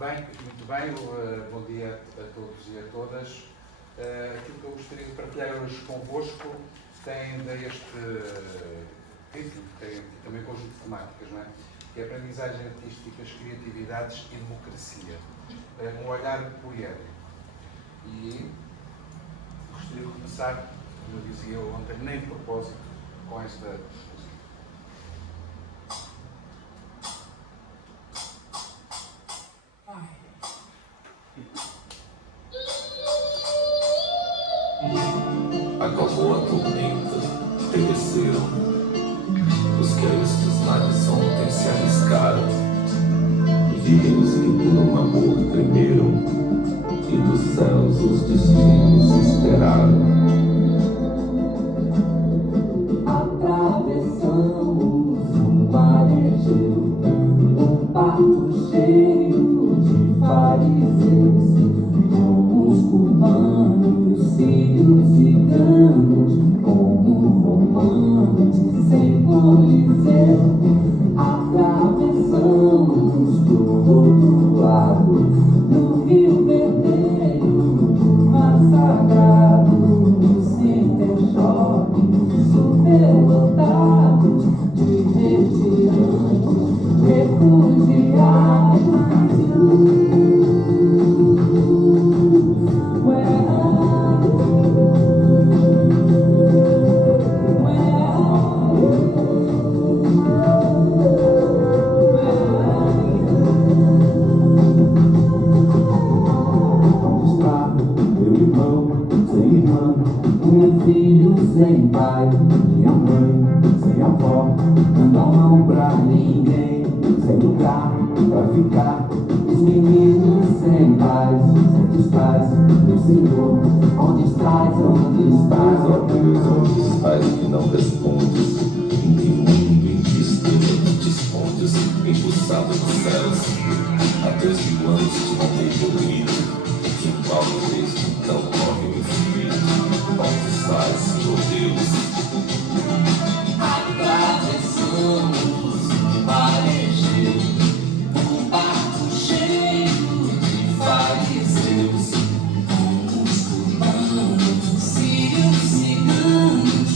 Bem, muito bem, bom dia a todos e a todas. Aquilo que eu gostaria de partilhar hoje convosco tem este título, tem também um conjunto de temáticas, não é? Que é aprendizagem artísticas, criatividades e democracia. Um olhar poliédrico. E gostaria de começar, como eu dizia ontem, nem de propósito, com esta música. Acalmou a tormenta, pereceram. Os que a estes naves ontem se arriscaram. Filhos que por um amor tremeram, e dos céus os destinos esperaram. Atravessamos o marejo, um barco cheio de fariseus, como os cubanos, sírios, ciganos, como romanos, sem coliseu. Atravessamos pro outro lado, no Rio Vermelho, no Mar Sagrado, no Center Shopping, superlotados de retirantes, refugiados. Filho sem pai, minha mãe sem avó, não dá mão pra ninguém, sem lugar pra ficar. Os meninos sem pais, sem despais, meu Senhor, onde estás, onde estás, Ó Deus, onde estás que não respondes? Em que mundo, em que estrela tu te escondes? Impulsado dos céus, há 3000 anos te mandei por grito, de qual vez não corre o infinito. Onde estás, ó Deus? atravessamos o marejo, um barco cheio de fariseus, como os cubanos, sírios, ciganos,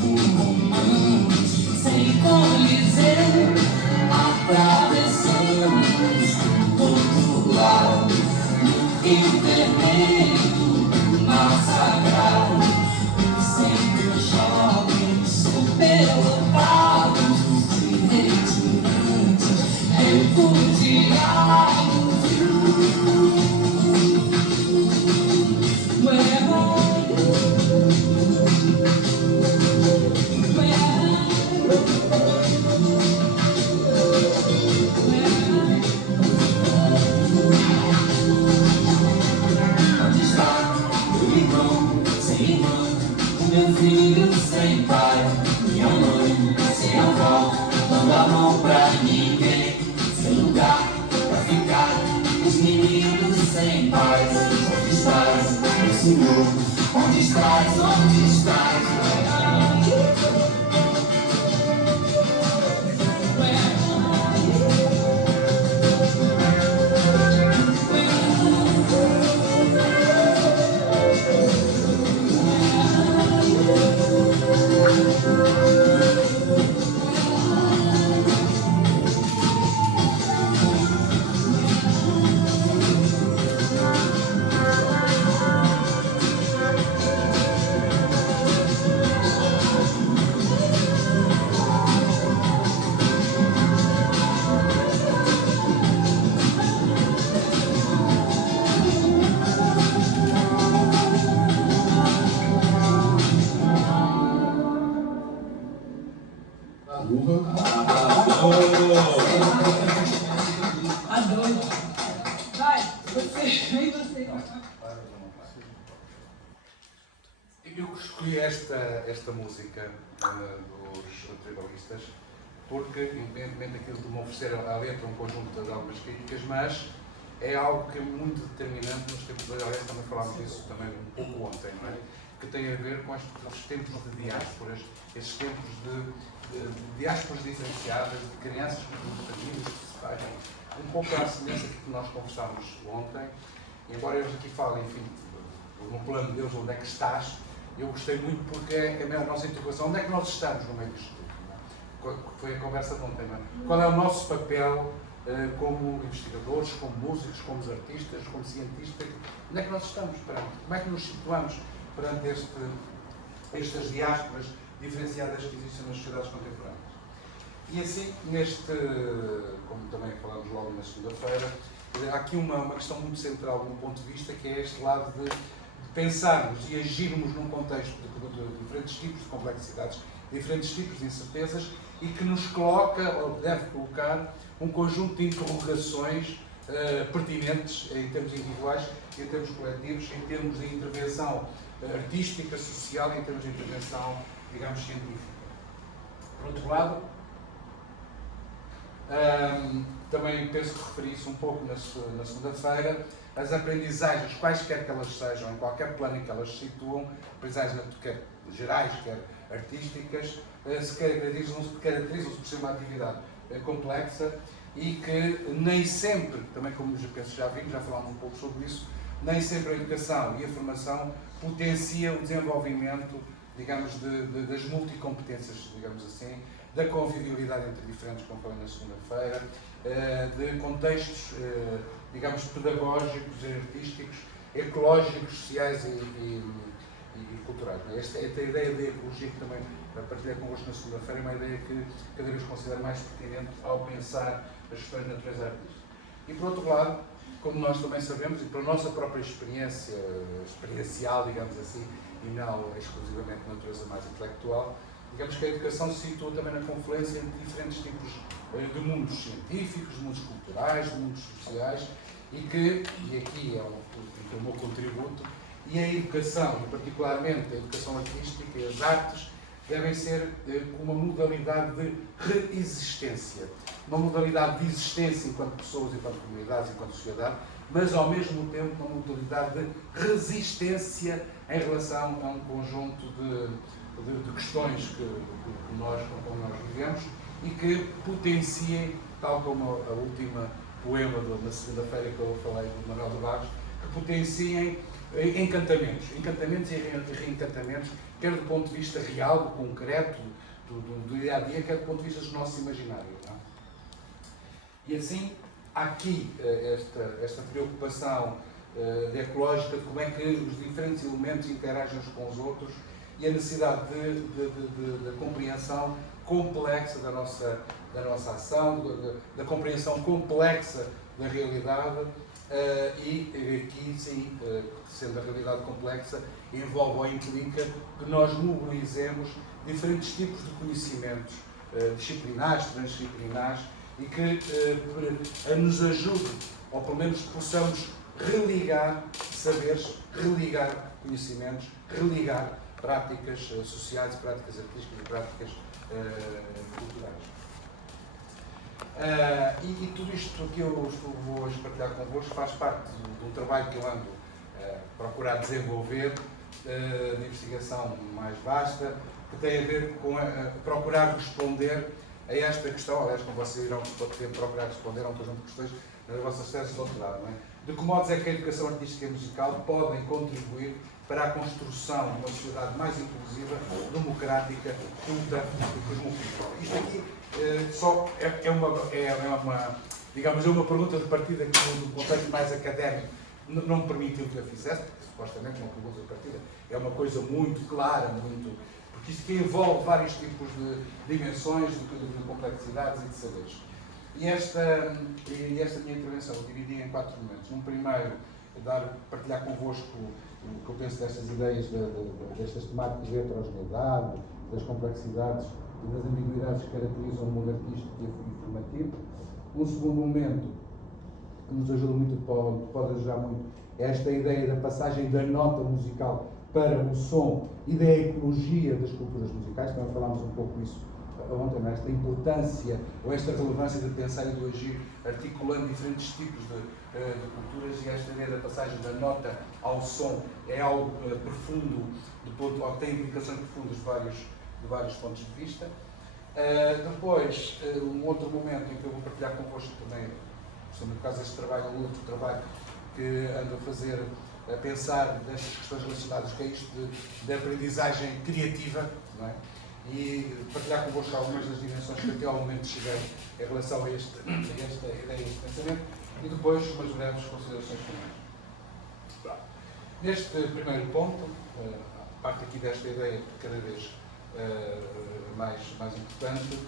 como romanos, sem coliseu. Atravessamos do outro lado, no Rio Vermelho, no Mar Sagrado, sempre jovens, superlotados de retirantes, refugiados. Where are you? Where are Onde está meu irmão sem irmã, meu filho sem pai, minha mãe sem avó, não dá mão pra ninguém, sem lugar pra ficar. Os meninos sem pais, onde estás, meu Senhor? Onde estás, onde estás? Adoro. Vai, você, vem você. Eu escolhi esta música dos tribalistas porque, independentemente daquilo de me oferecer a letra um conjunto de algumas críticas, mas é algo que é muito determinante nos tempos de hoje. Também falámos disso também um pouco ontem, não é? que tem a ver com estes tempos de diásporas, estes tempos de diásporas diferenciadas, de crianças, de famílias que se separam, um pouco à semelhança que nós conversámos ontem, embora eles aqui falem, enfim, no plano deles, onde é que estás, eu gostei muito porque é a nossa interrogação, onde é que nós estamos no meio disto tudo? Não é? Foi a conversa de ontem, não é? Qual é o nosso papel como investigadores, como músicos, como artistas, como cientistas? Onde é que nós estamos? Como é que nos situamos perante estas diásporas diferenciadas que existem nas sociedades contemporâneas? E assim, como também falamos logo na segunda-feira, há aqui uma questão muito central do meu ponto de vista, que é este lado de pensarmos e agirmos num contexto de diferentes tipos de complexidades, diferentes tipos de incertezas, e que nos coloca, ou deve colocar, um conjunto de interrogações pertinentes em termos individuais, em termos coletivos, em termos de intervenção artística, social e em termos de intervenção, digamos, científica. Por outro lado, também penso que referi isso um pouco na segunda-feira, as aprendizagens, quaisquer que elas sejam, em qualquer plano em que elas se situam, aprendizagens quer gerais, quer artísticas, se caracterizam-se por ser uma atividade complexa e que nem sempre, também como já vimos, já falámos um pouco sobre isso, nem sempre a educação e a formação potencia o desenvolvimento, digamos, das multicompetências, digamos assim, da convivialidade entre diferentes, como falei na segunda-feira, de contextos, digamos, pedagógicos, artísticos, ecológicos, sociais e culturais. Esta ideia de ecologia que também partilhei convosco na segunda-feira é uma ideia que cada vez considero mais pertinente ao pensar as questões de natureza artística. E por outro lado, como nós também sabemos, e pela nossa própria experiência experiencial, digamos assim, e não exclusivamente de natureza mais intelectual, digamos que a educação se situa também na confluência entre diferentes tipos de mundos científicos, de mundos culturais, de mundos sociais, e aqui é o meu contributo, e a educação, e particularmente a educação artística e as artes, devem ser uma modalidade de reexistência, uma modalidade de existência enquanto pessoas, enquanto comunidades, enquanto sociedade, mas ao mesmo tempo uma modalidade de resistência em relação a um conjunto de questões com nós vivemos e que potenciem, tal como a última poema na segunda-feira que eu falei do Manuel de Barros, que potenciem encantamentos e reencantamentos, quer do ponto de vista real, do concreto, do dia-a-dia, quer do ponto de vista dos nossos imaginários. Não é? E assim, há aqui esta preocupação ecológica de como é que os diferentes elementos interagem uns com os outros e a necessidade da compreensão complexa da nossa ação, da compreensão complexa da realidade, e aqui sim, sendo a realidade complexa, envolve ou implica que nós mobilizemos diferentes tipos de conhecimentos disciplinares, transdisciplinares, e que nos ajude, ou pelo menos possamos religar saberes, religar conhecimentos, religar práticas sociais, práticas artísticas e práticas culturais. E tudo isto que eu vou partilhar convosco faz parte de um trabalho que eu ando a procurar desenvolver, de investigação mais vasta, que tem a ver com procurar responder a esta questão, aliás, como vocês irão poder procurar responder a um conjunto de questões nas vossas teses de doutorado, não é? De que modos é que a educação artística e musical podem contribuir para a construção de uma sociedade mais inclusiva, democrática, culta e cosmopolita. Isto aqui só é uma pergunta de partida que, no contexto mais académico, não me permitiu que a fizesse, porque supostamente uma pergunta de partida é uma coisa muito clara, porque isto que envolve vários tipos de dimensões, de complexidades e de saberes. E esta minha intervenção eu dividi em 4 momentos. Um primeiro, partilhar convosco o que eu penso destas ideias, destas temáticas de heterogeneidade, das complexidades e das ambiguidades que caracterizam o mundo artístico e formativo. Um segundo momento, que nos ajuda muito, pode ajudar muito, é esta ideia da passagem da nota musical para o som e da ecologia das culturas musicais. Também falámos um pouco isso ontem, esta importância ou esta relevância de pensar e do agir articulando diferentes tipos de culturas, e esta ideia da passagem da nota ao som é algo profundo, tem implicações profundas de vários pontos de vista. Depois, um outro momento em que eu vou partilhar convosco também, no caso deste trabalho, um outro trabalho que ando a fazer, a pensar nestas questões relacionadas com isto de aprendizagem criativa, não é? E partilhar convosco algumas das dimensões que até ao momento cheguei em relação a esta ideia, este pensamento, e depois umas breves considerações finais. Neste primeiro ponto, parte aqui desta ideia cada vez mais importante,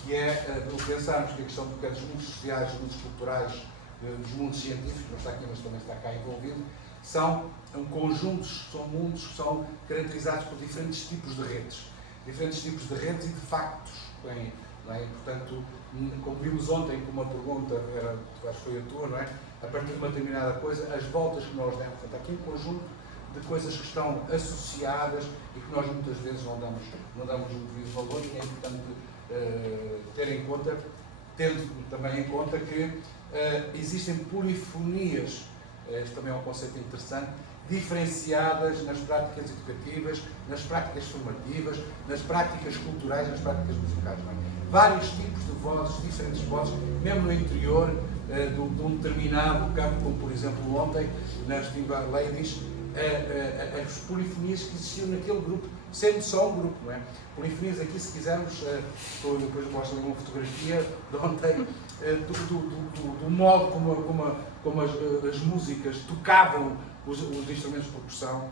que é o pensarmos que a questão dos mundos sociais, dos mundos culturais, dos mundos científicos, não está aqui, mas também está cá envolvido, são conjuntos, são mundos que são caracterizados por diferentes tipos de redes e de factos. Bem, não é? Portanto, como vimos ontem com uma pergunta, acho que foi a tua, não é? A partir de uma determinada coisa, as voltas que nós demos. Portanto, aqui um conjunto de coisas que estão associadas e que nós muitas vezes não damos o devido valor, e é importante ter em conta, tendo também em conta que existem polifonias, este também é um conceito interessante, diferenciadas nas práticas educativas, nas práticas formativas, nas práticas culturais, nas práticas musicais. Não é? Vários tipos de vozes, diferentes vozes, mesmo no interior de um determinado campo, como por exemplo ontem, nas Timber Ladies, as polifonias que existiam naquele grupo, sendo só um grupo, não é? Polifonias aqui, se quisermos, depois mostro ali uma fotografia de ontem, do modo como as músicas tocavam os instrumentos de percussão,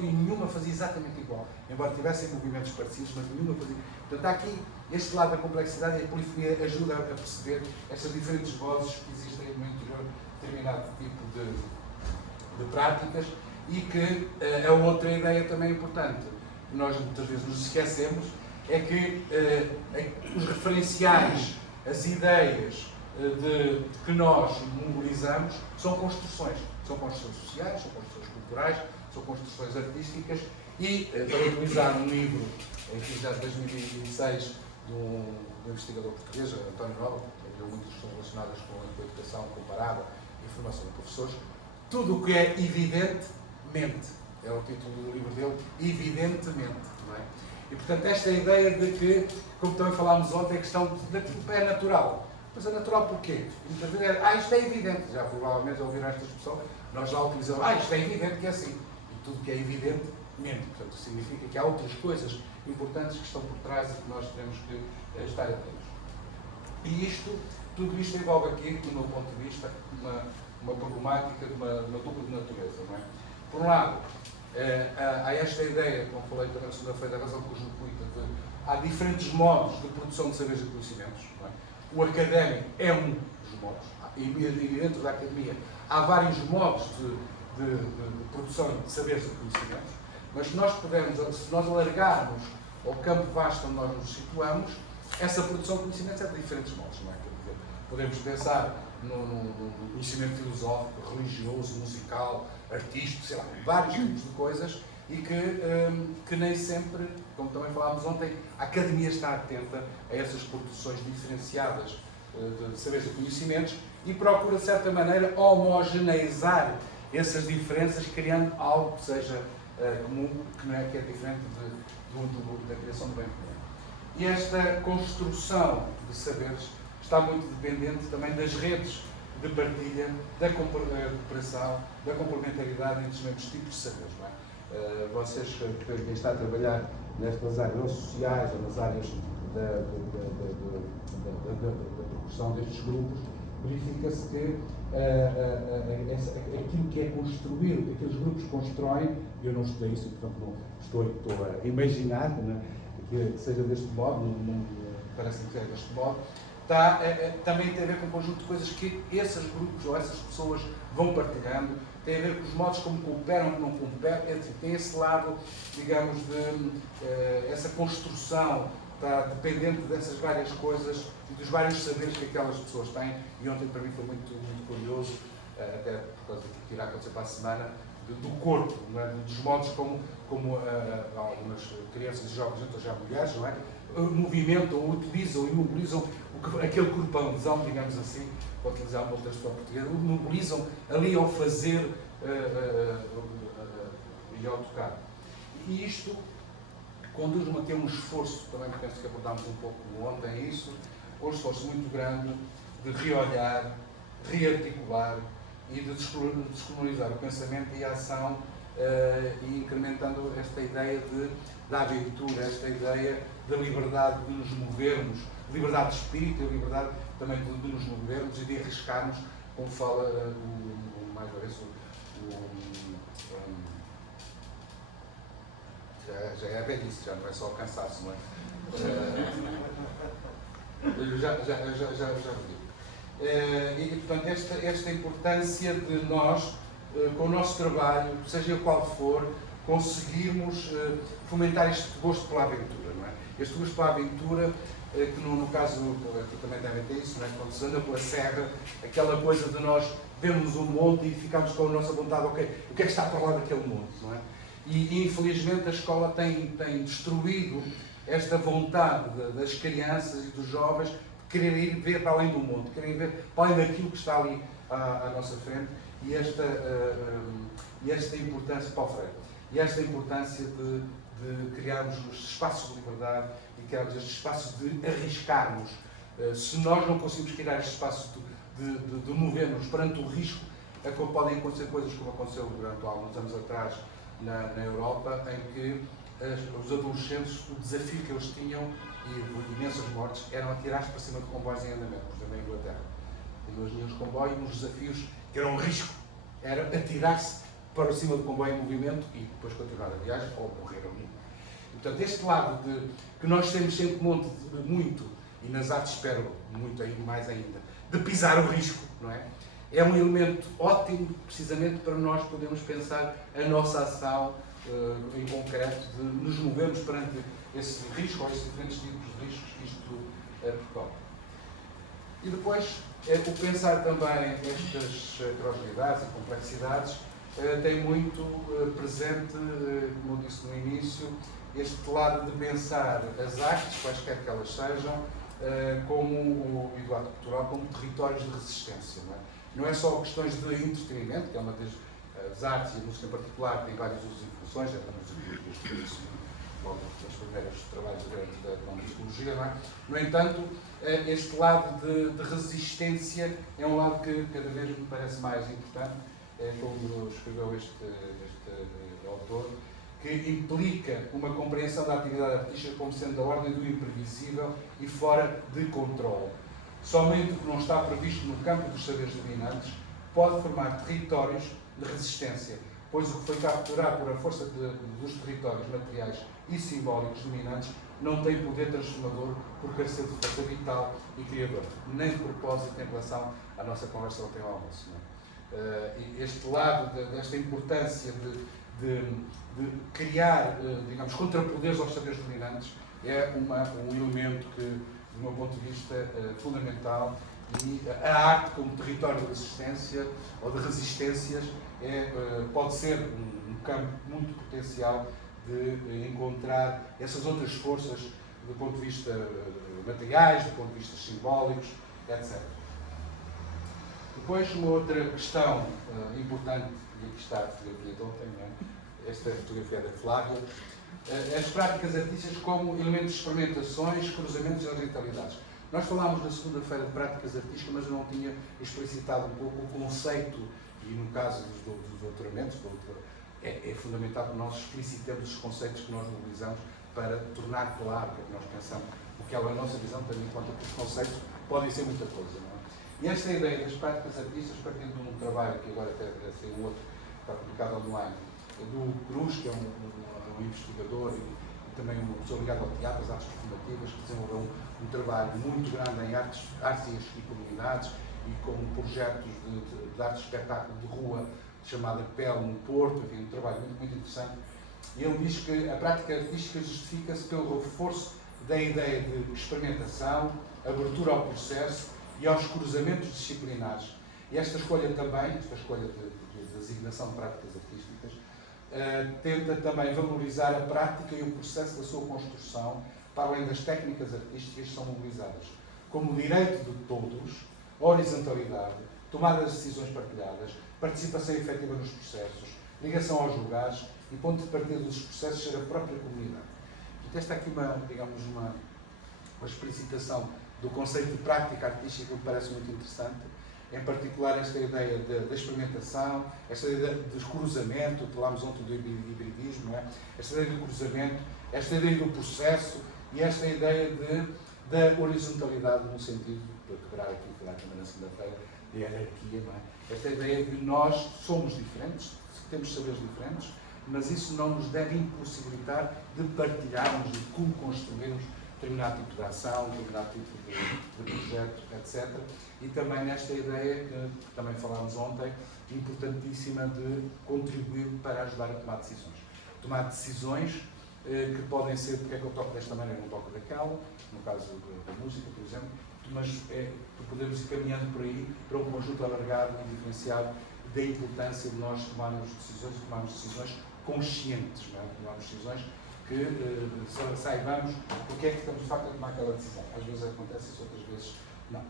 e nenhuma fazia exatamente igual, embora tivessem movimentos parecidos, mas nenhuma fazia. Portanto, há aqui este lado da complexidade, e a polifonia ajuda a perceber estas diferentes vozes que existem no interior de determinado tipo de práticas, e que a outra ideia também importante, que nós muitas vezes nos esquecemos, é que os referenciais, as ideias que nós mobilizamos são construções sociais, são construções culturais, são construções artísticas, e para utilizar um livro aqui já de 2006 de um investigador português, António Nobel, que escreveu muitas questões relacionadas com a educação comparada e formação de professores, tudo o que é evidente, mente. É o título do livro dele, Evidentemente. Não é? E, portanto, esta ideia de que, como também falámos ontem, a questão daquilo é natural. Mas é natural porquê? E muitas vezes isto é evidente. Já provavelmente ouviram esta expressão, nós já utilizamos, isto é evidente que é assim. E tudo que é evidente, mente. Portanto, significa que há outras coisas importantes que estão por trás e que nós temos que estar atentos. E tudo isto envolve aqui, do meu ponto de vista, uma problemática de uma dupla de natureza. Não é? Por um lado, há esta ideia, como falei também na segunda-feira, da razão cosmopolita, há diferentes modos de produção de saberes e conhecimentos. Não é? O académico é um dos modos, e dentro da academia há vários modos de produção de saberes e conhecimentos, mas se nós alargarmos ao campo vasto onde nós nos situamos, essa produção de conhecimentos é de diferentes modos. Não é? Podemos pensar no conhecimento filosófico, religioso, musical, artístico, sei lá, vários tipos de coisas, e que nem sempre, como também falámos ontem, a academia está atenta a essas produções diferenciadas de saberes e conhecimentos e procura, de certa maneira, homogeneizar essas diferenças, criando algo que seja comum, que é diferente da criação do bem comum. E esta construção de saberes está muito dependente também das redes de partilha, da cooperação, da complementaridade entre os mesmos tipos de saberes. Não é? Vocês, quem está a trabalhar nestas áreas ou sociais ou nas áreas da proporção destes grupos, verifica-se que aquilo que é construído, que aqueles grupos constroem, eu não estudei isso, portanto não estou a imaginar, né, que seja deste modo, parece-me que é deste modo, também tem a ver com um conjunto de coisas que esses grupos ou essas pessoas vão partilhando, tem a ver com os modos como cooperam ou não cooperam, tem esse lado, digamos, de essa construção, está dependente dessas várias coisas e dos vários saberes que aquelas pessoas têm. E ontem para mim foi muito curioso, até por causa do que irá acontecer para a semana, do corpo, não é? Dos modos como algumas crianças e jovens, então já mulheres, não é? movimentam, utilizam, imobilizam aquele corpãozão, digamos assim, para utilizar uma outra expressão portuguesa, imobilizam ali ao fazer e ao tocar. E isto conduz-me a ter um esforço, também penso que abordámos um pouco ontem isso, um esforço muito grande de reolhar, rearticular e de descolonizar o pensamento e a ação e incrementando esta ideia da aventura, esta ideia da liberdade de nos movermos, liberdade de espírito e liberdade também de nos movermos e de arriscarmos, como fala mais uma vez já é velhice, já não é só cansaço, não é? Já vi. E, portanto, esta importância de nós, com o nosso trabalho, seja qual for, conseguirmos fomentar este gosto pela aventura, não é? Este gosto pela aventura, que no caso, aqui também devem ter isso, não é? Quando se anda pela serra, aquela coisa de nós vermos um monte e ficarmos com a nossa vontade, ok, o que é que está para lá daquele monte, não é? E infelizmente a escola tem destruído esta vontade das crianças e dos jovens de quererem ir ver para além do monte, quererem ver para além daquilo que está ali à nossa frente e esta importância, Paulo Freire, e esta importância de criarmos os espaços de liberdade e criarmos estes espaços de arriscarmos. Se nós não conseguimos criar este espaço de movermos perante o risco, podem acontecer coisas como aconteceu durante alguns anos atrás na Europa, em que os adolescentes, o desafio que eles tinham, e imensas mortes, eram atirar-se para cima de comboios em andamento, por exemplo, na Inglaterra. Eles tinham os comboios, uns desafios que eram um risco, era atirar-se para cima do comboio em movimento e depois continuar a viagem ou morrer ali. E, portanto, este lado que nós temos sempre muito, e nas artes espero muito ainda, mais ainda, de pisar o risco, não é? É um elemento ótimo, precisamente, para nós podermos pensar a nossa ação em concreto, de nos movermos perante esse risco ou esses diferentes tipos de riscos que isto percorre. E depois, o pensar também estas heterogeneidades e complexidades tem muito presente, como eu disse no início, este lado de pensar as artes, quaisquer que elas sejam, e do ato cultural, como territórios de resistência. Não é só questões de entretenimento, que é uma das artes, e a música em particular tem vários usos e funções, é a música logo dos primeiros trabalhos da musicologia, não é? No entanto, este lado de resistência é um lado que cada vez me parece mais importante, como escreveu este autor, que implica uma compreensão da atividade artística como sendo da ordem do imprevisível e fora de controle. Somente o que não está previsto no campo dos saberes dominantes pode formar territórios de resistência, pois o que foi capturado por a força dos territórios materiais e simbólicos dominantes não tem poder transformador por carecer de força vital e criadora, nem de propósito em relação à nossa conversa ontem ao almoço. Este lado desta importância de criar, digamos, contrapoderes aos saberes dominantes é um elemento que, do meu ponto de vista, fundamental, e a arte como território de resistência ou de resistências pode ser um campo muito potencial de encontrar essas outras forças do ponto de vista materiais, do ponto de vista simbólicos, etc. Depois, uma outra questão importante, e aqui está a fotografia de ontem, esta é a fotografia da Flávia, as práticas artísticas como elementos de experimentações, cruzamentos e orientalidades. Nós falámos na segunda-feira de práticas artísticas, mas eu não tinha explicitado um pouco o conceito, e no caso dos doutoramentos, é fundamental que nós explicitemos os conceitos que nós mobilizamos para tornar claro o que é que nós pensamos, porque é a nossa visão, tendo em conta que os conceitos podem ser muita coisa, não é? E esta ideia das práticas artísticas, partindo de um trabalho que agora até deve ser outro, que está publicado online, do Cruz, que é um investigador e também uma pessoa ligada ao teatro, às artes performativas, que desenvolveu um trabalho muito grande em artes e comunidades e com projetos de arte de espetáculo de rua chamada Pele no Porto, enfim, um trabalho muito interessante. E ele diz que a prática artística justifica-se pelo reforço da ideia de experimentação, abertura ao processo e aos cruzamentos disciplinares. E esta escolha também, esta escolha de designação de práticas artísticas, tenta também valorizar a prática e o processo da sua construção para além das técnicas artísticas, são mobilizadas como direito de todos, horizontalidade, tomada de decisões partilhadas, participação efetiva nos processos, ligação aos lugares e ponto de partida dos processos ser a própria comunidade. Portanto, esta é aqui uma explicitação do conceito de prática artística que me parece muito interessante, em particular esta ideia da experimentação, esta ideia do cruzamento, falámos ontem do hibridismo, não é? Esta ideia do cruzamento, esta ideia do processo e esta ideia da horizontalidade no sentido, para quebrar aqui, falar também na segunda-feira, de hierarquia, não é? Esta ideia de nós somos diferentes, temos saberes diferentes, mas isso não nos deve impossibilitar de partilharmos, de como construirmos determinado tipo de ação, determinado tipo de projeto, etc. E também nesta ideia, que também falámos ontem, importantíssima de contribuir para ajudar a tomar decisões. Tomar decisões que podem ser, porque é que eu toco desta maneira e não toco daquela, no caso da música, por exemplo, mas podemos ir caminhando por aí para um conjunto alargado e diferenciado da importância de nós tomarmos decisões conscientes, não é? Tomarmos decisões que saibamos porque é que estamos de facto a tomar aquela decisão. Às vezes acontece isso, outras vezes não.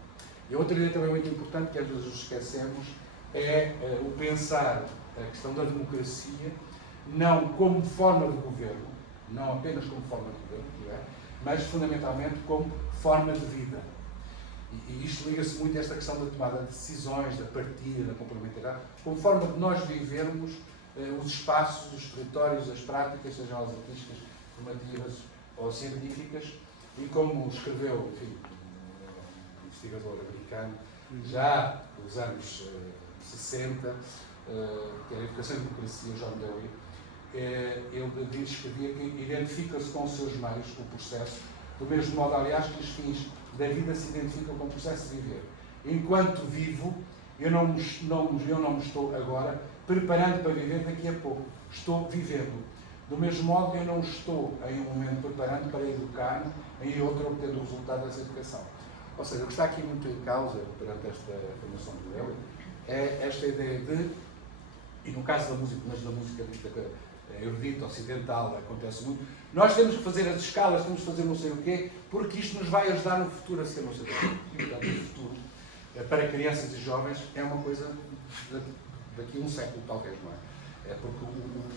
E a outra ideia também muito importante, que às vezes nos esquecemos, é o pensar a questão da democracia não como forma de governo, não apenas como forma de governo, mas fundamentalmente como forma de vida. E isto liga-se muito a esta questão da tomada de decisões, da partilha, da complementaridade, como forma de nós vivermos os espaços, os territórios, as práticas, sejam elas artísticas, formativas ou científicas, e como escreveu, enfim, um investigador americano, já nos anos 60, que era a Educação e Democracia, John Dewey, ele escrevia que identifica-se com os seus meios, o processo, do mesmo modo, aliás, que os fins da vida se identificam com o processo de viver. Enquanto vivo, eu não me estou agora preparando para viver daqui a pouco. Estou vivendo. Do mesmo modo, eu não estou em um momento preparando para educar-me, em outro obtendo o resultado dessa educação. Ou seja, o que está aqui muito em causa, perante esta formação do Dewey, é esta ideia de, e no caso da música, mas da música erudita, ocidental, acontece muito, nós temos que fazer as escalas, temos que fazer não sei o quê, porque isto nos vai ajudar no futuro a ser não sei o quê. E, portanto, o futuro, para crianças e jovens, é uma coisa daqui a um século, talvez, não é? É porque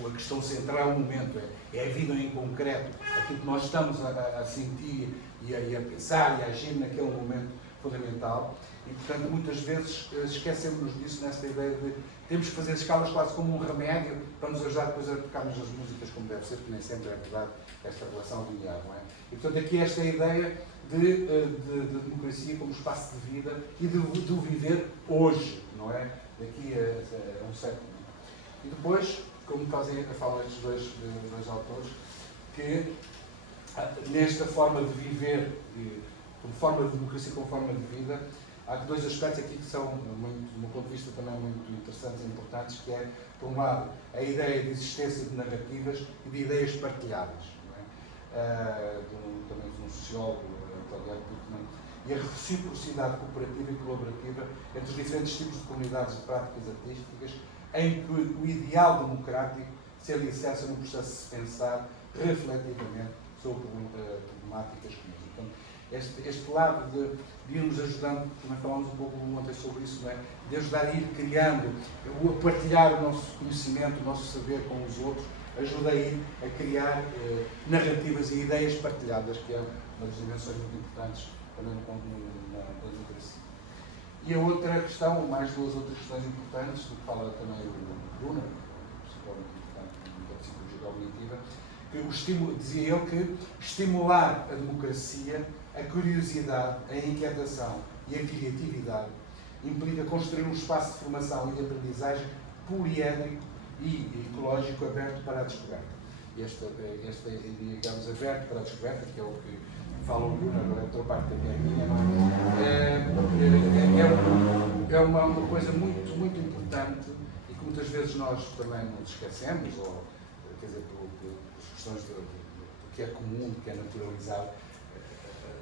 a questão central é o momento, é a vida em concreto, aquilo que nós estamos a sentir e a pensar e a agir naquele momento fundamental. E, portanto, muitas vezes esquecemos-nos disso, nesta ideia de temos que fazer escalas quase como um remédio para nos ajudar depois a tocarmos as músicas como deve ser, porque nem sempre é verdade esta relação linear, não é? E, portanto, aqui esta ideia de democracia como espaço de vida e de viver hoje, não é? Daqui a um século. E depois, como falam estes dois autores, que nesta forma de viver, como forma de democracia, como forma de vida, há dois aspectos aqui que são, do meu ponto de vista, também muito interessantes e importantes, que é, por um lado, a ideia de existência de narrativas e de ideias partilhadas, não é? Também de um sociólogo, António Buchmann, e a reciprocidade cooperativa e colaborativa entre os diferentes tipos de comunidades de práticas artísticas, em que o ideal democrático se alicerça no processo de se pensar refletivamente sobre problemáticas comuns. Então, este lado de ir-nos ajudando, também falámos um pouco ontem sobre isso, não é? De ajudar a ir criando, a partilhar o nosso conhecimento, o nosso saber com os outros, ajuda a ir a criar narrativas e ideias partilhadas, que é uma das dimensões muito importantes também na democracia. E a outra questão, mais duas outras questões importantes, do que fala também o Brunner, psicólogo importante da psicologia cognitiva, que dizia ele que estimular a democracia, a curiosidade, a inquietação e a criatividade implica construir um espaço de formação e de aprendizagem poliédrico e ecológico aberto para a descoberta. Esta digamos, aberto para a descoberta, que é o que fala o Bruno, agora a outra parte que é a minha, é uma coisa muito, muito importante e que muitas vezes nós também nos esquecemos, ou, quer dizer, por questões do que é comum, do que é naturalizado,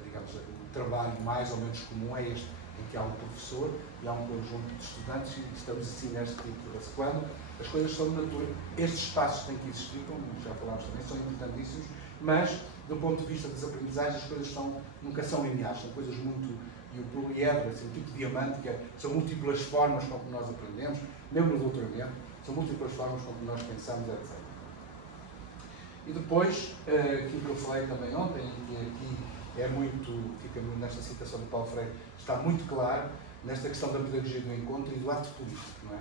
digamos, o trabalho mais ou menos comum é este, em que há um professor e há um conjunto de estudantes e estamos assim neste tipo de quando as coisas são de natura. Estes espaços têm que existir, como já falámos também, são importantíssimos mas do ponto de vista das aprendizagens, as coisas nunca são lineares, são coisas muito, e o poliedro, assim, o tipo de diamante, são múltiplas formas com que nós aprendemos, mesmo no doutoramento, são múltiplas formas com que nós pensamos, etc. E depois, aquilo que eu falei também ontem, e que aqui é muito, fica nesta citação do Paulo Freire, está muito claro, nesta questão da pedagogia do encontro e do ato político, não é?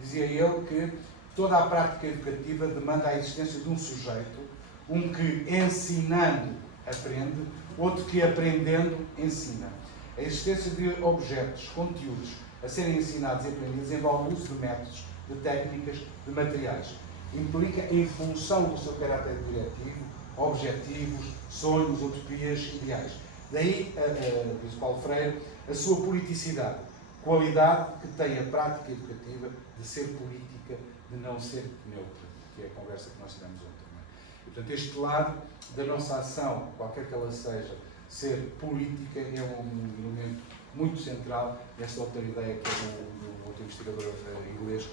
Dizia ele que toda a prática educativa demanda a existência de um sujeito, um que ensinando aprende, outro que aprendendo ensina. A existência de objetos, conteúdos a serem ensinados e aprendidos envolve o uso de métodos, de técnicas, de materiais. Implica a evolução do seu caráter diretivo, objetivos, sonhos, utopias, ideais. Daí, diz Paulo Freire, a sua politicidade, qualidade que tem a prática educativa de ser política, de não ser neutra, que é a conversa que nós tivemos ontem. Não é? E, portanto, este lado da nossa ação, qualquer que ela seja, ser política, é um elemento muito central nesta outra ideia que é do outro investigador inglês,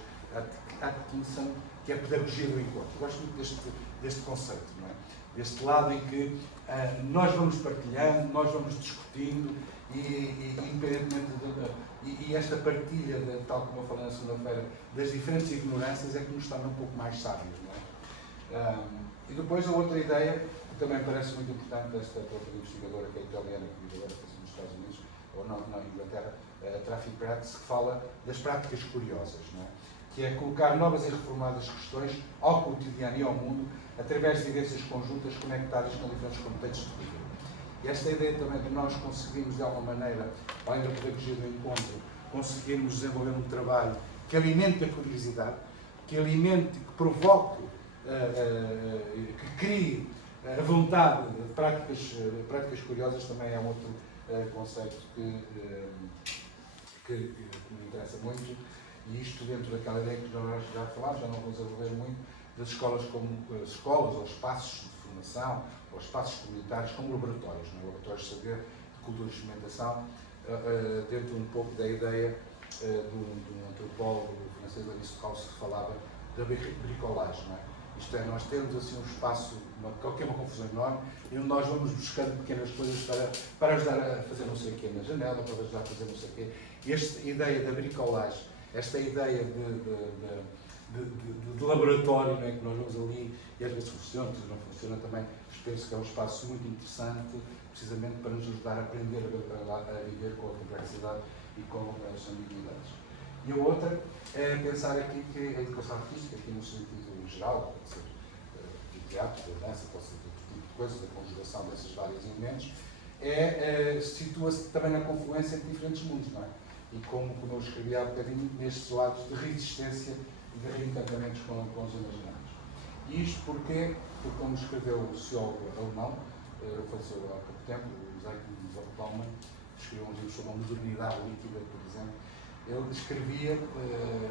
Atkinson, que é a pedagogia do encontro. Eu gosto muito deste conceito, não é? Deste lado em que nós vamos partilhando, nós vamos discutindo e independentemente e esta partilha, tal como eu falei na segunda-feira, das diferentes ignorâncias é que nos torna um pouco mais sábios, não é? E depois a outra ideia, que também parece muito importante, desta outra investigadora, que é italiana, que vive agora nos Estados Unidos, ou não, na Inglaterra, Trafi Prats, que fala das práticas curiosas, não é? Que é colocar novas e reformadas questões ao cotidiano e ao mundo, através de vivências conjuntas conectadas com diferentes contextos de vida. E esta ideia também de nós conseguirmos, de alguma maneira, além da pedagogia do encontro, conseguirmos desenvolver um trabalho que alimente a curiosidade, que alimente, que provoque, que crie a vontade de práticas curiosas, também é outro conceito que me interessa muito. E isto dentro daquela ideia que nós já falámos, já não vou desenvolver muito, das escolas como escolas ou espaços de formação, ou espaços comunitários como laboratórios, não é? Laboratórios de saber, de cultura e experimentação, dentro um pouco da ideia de um antropólogo francês, Denis Strauss, que falava da bricolagem, não é? Isto é, nós temos assim um espaço, que é uma confusão enorme, e onde nós vamos buscando pequenas coisas para ajudar a fazer não sei o quê na janela, para ajudar a fazer não sei o quê. E esta ideia da bricolagem, esta ideia de laboratório, não é? Que nós vamos ali, e às vezes funciona, às vezes não funciona também, penso que é um espaço muito interessante, precisamente para nos ajudar a aprender a viver com a complexidade e com as ambiguidades. E a outra é pensar aqui que a educação artística, aqui no sentido geral, pode ser de teatro, de dança, pode ser de outro tipo de coisa, da conjugação desses vários elementos, situa-se também na confluência entre diferentes mundos, não é? E como eu escrevi há bocadinho, nestes lados de resistência e de reencantamentos com os imaginários. E isto porquê? Porque, como escreveu o sociólogo alemão, faleceu há pouco tempo, o Zygmunt Bauman, escreveu um livro sobre a modernidade líquida, por exemplo, ele escrevia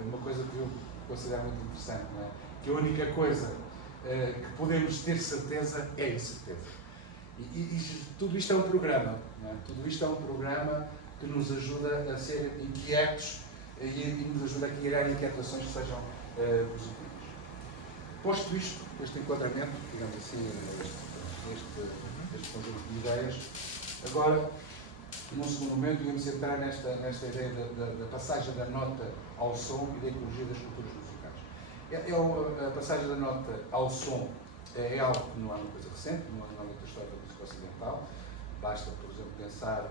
uma coisa que eu considero muito interessante, não é? Que a única coisa que podemos ter certeza é a incerteza. E tudo isto é um programa, não é? Tudo isto é um programa que nos ajuda a ser inquietos e nos ajuda a criar inquietações que sejam positivas. Posto isto, este enquadramento, digamos assim, este conjunto de ideias, agora, num segundo momento, íamos entrar nesta ideia da passagem da nota ao som e da ecologia das culturas musicais. A passagem da nota ao som é algo que não é uma coisa recente, não é outra história da música ocidental. Basta, por exemplo, pensar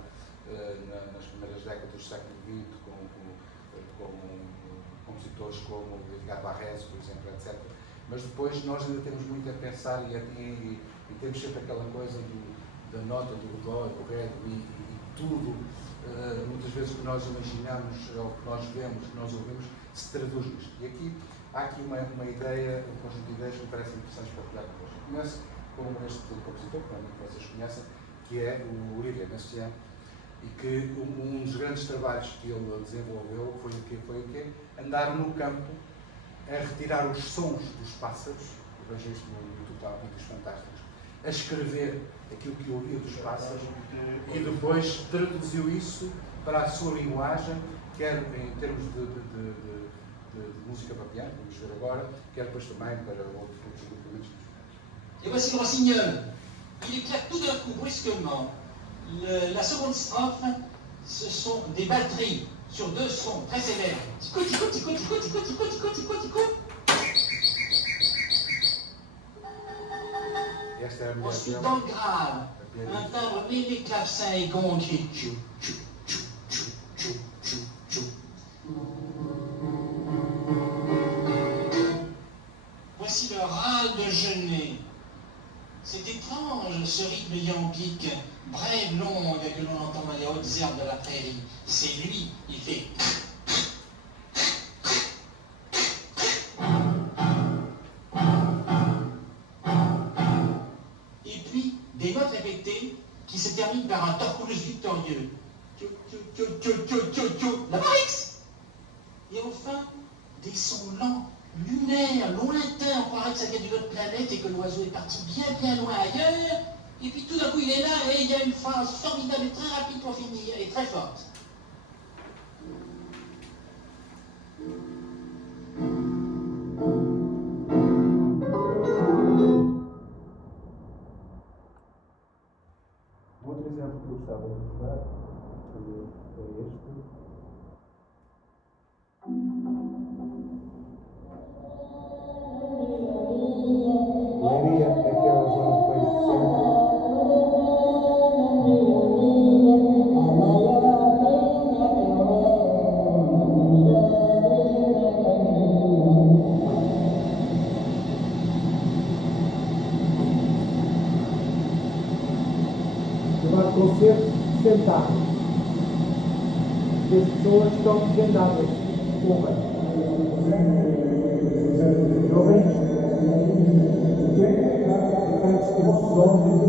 nas primeiras décadas do século XX com compositores como Edgar Varese, por exemplo, etc. Mas depois nós ainda temos muito a pensar e temos sempre aquela coisa da nota, do dó, do ré, do mi, e tudo, muitas vezes o que nós imaginamos, ou o que nós vemos, o que nós ouvimos, se traduz nisto. E aqui há aqui uma ideia, um conjunto de ideias que me parecem interessantes para partilhar convosco. Começo com este compositor, que provavelmente vocês conhecem, que é o Olivier Messiaen, e que um dos grandes trabalhos que ele desenvolveu foi o quê? Andar no campo a retirar os sons dos pássaros, eu vejo isto no YouTube, há vídeos fantásticos, a escrever aquilo que ouvia dos pássaros e depois traduziu isso para a sua linguagem, quer em termos de música para piano, vamos ver agora, quer depois também para outros grupamentos musicais. Et voici le rossignol. Il éclate tout d'un coup, brusquement. La seconde strophe, ce sont des batteries sur deux sons très sévères. Tico, tico, tico, tico, tico, tico, tico, tico, tico. Esta é a mulher Ensuite, dele. dans le grave, un timbre mêlé clavecin et gong qui est tchou, tchou, tchou, tchou, tchou, tchou, tchou. Voici le râle de genêt. C'est étrange ce rythme yambique, brève, longue, que l'on entend dans les hautes herbes de la prairie. C'est lui, il fait. Et puis, des notes répétées qui se terminent par un torculus victorieux. Tchou, tchou, tchou, tchou, tchou, tchou, tchou, la Marix. Et enfin, des sons lents, lunaires, lointains, on croirait que ça vient d'une autre planète et que l'oiseau est parti bien bien loin ailleurs. Et puis tout d'un coup il est là et il y a une phrase formidable et très rapide pour finir, et très forte. Outro exemplo que eu gostava de mostrar é este. Leiria é aquela zona depois de sempre. Chamado concerto sentado. As pessoas estão vendadas. Ouvem. Ouvem isto. Diferentes tipos de sons e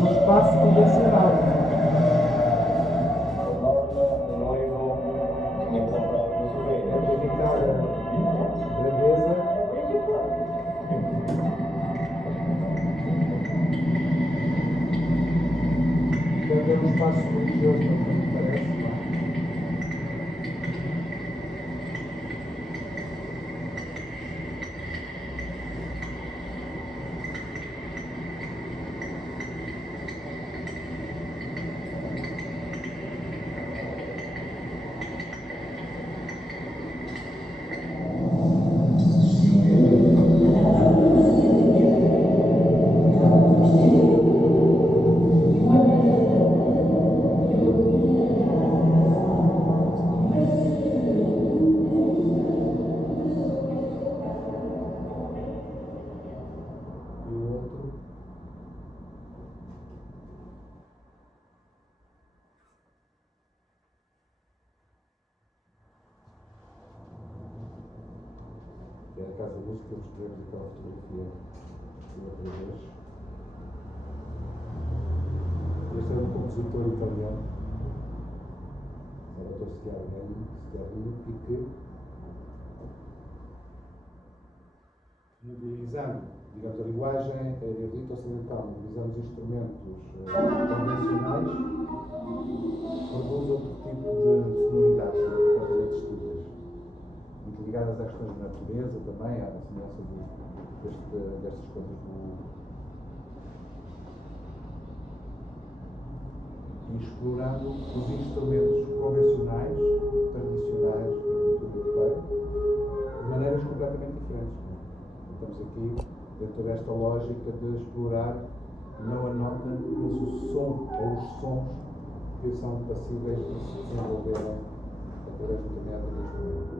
num espaço convencional. Evitar a grandeza. Deve ter um espaço religioso também, parece. Que é a Casa Luz, que eu mostrei aquela fotografia outra vez. Este é um compositor italiano, Salvatore Schiarini, e que, mobilizando, digamos, a linguagem erudita ocidental, mobilizando os instrumentos convencionais, produz outro tipo de sonoridades completamente distintas. Muito ligadas às questões da natureza também, à semelhança destas coisas do... E explorando os instrumentos convencionais, tradicionais da cultura europeia, de maneiras completamente diferentes. Estamos aqui dentro desta lógica de explorar não a nota, mas o som, ou os sons que são passíveis de se desenvolverem através de um determinado instrumento.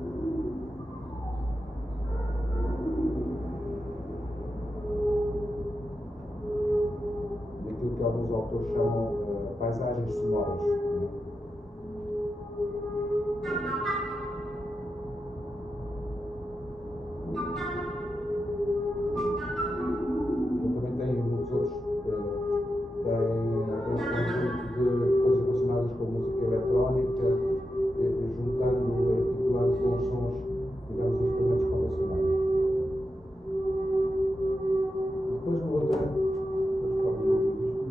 Daquilo que alguns autores chamam paisagens sonoras. Eu também tenho muitos outros têm esse conjunto de coisas relacionadas com música eletrónica, juntando, articulando com os sons, digamos, de instrumentos convencionais. Depois o outro, podem ouvir isto,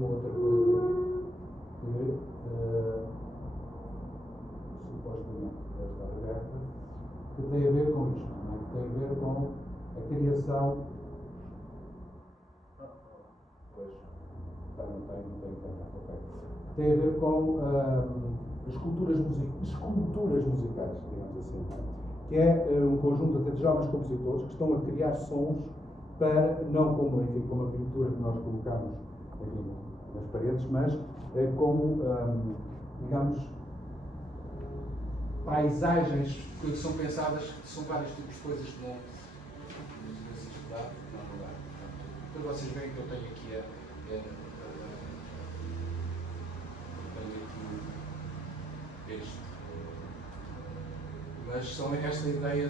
ver com isto, não é? Tem a ver com a criação. Pois, não tem câmera, ok. Tem a ver com as esculturas musicais, digamos assim, que é um conjunto até de jovens compositores que estão a criar sons para, não como, enfim, como a pintura que nós colocamos, enfim, nas paredes, mas como, digamos, paisagens que são pensadas, que são vários tipos de coisas que não se dá, não dá. Quando vocês veem que eu tenho aqui este, mas são esta ideia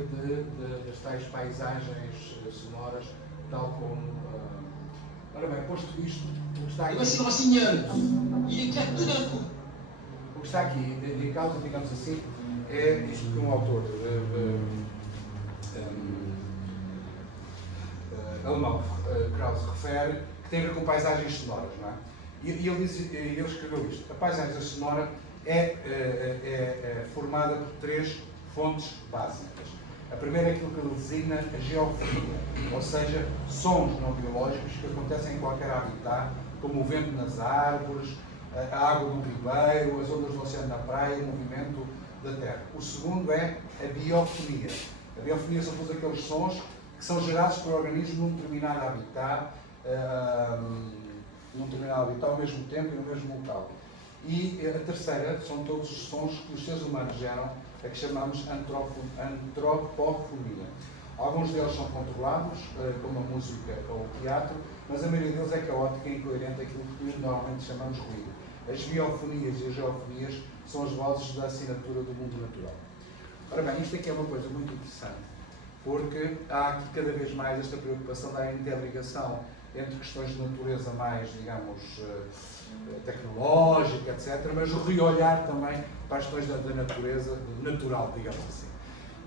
das tais paisagens sonoras, tal como. Ora bem, posto isto, o que está aqui. O que está aqui em causa, digamos assim, é isto que um autor alemão, Krauss, refere, que tem a ver com paisagens sonoras, não é? E ele escreveu isto. A paisagem sonora é formada por 3 fontes básicas. A primeira é aquilo que ele designa a geofonia, ou seja, sons não biológicos que acontecem em qualquer habitat, como o vento nas árvores, a água do ribeiro, as ondas do oceano na praia, o movimento da terra. O segundo é a biofonia. A biofonia são todos aqueles sons que são gerados por organismos num determinado habitat, ao mesmo tempo e no mesmo local. E a terceira são todos os sons que os seres humanos geram, a que chamamos antropofonia. Alguns deles são controlados, como a música ou o teatro, mas a maioria deles é caótica e incoerente, aquilo que normalmente chamamos ruído. As biofonias e as geofonias são as vozes da assinatura do mundo natural. Ora bem, isto aqui é uma coisa muito interessante, porque há aqui cada vez mais esta preocupação da interligação entre questões de natureza mais, digamos, tecnológica, etc., mas reolhar também para as questões da natureza natural, digamos assim.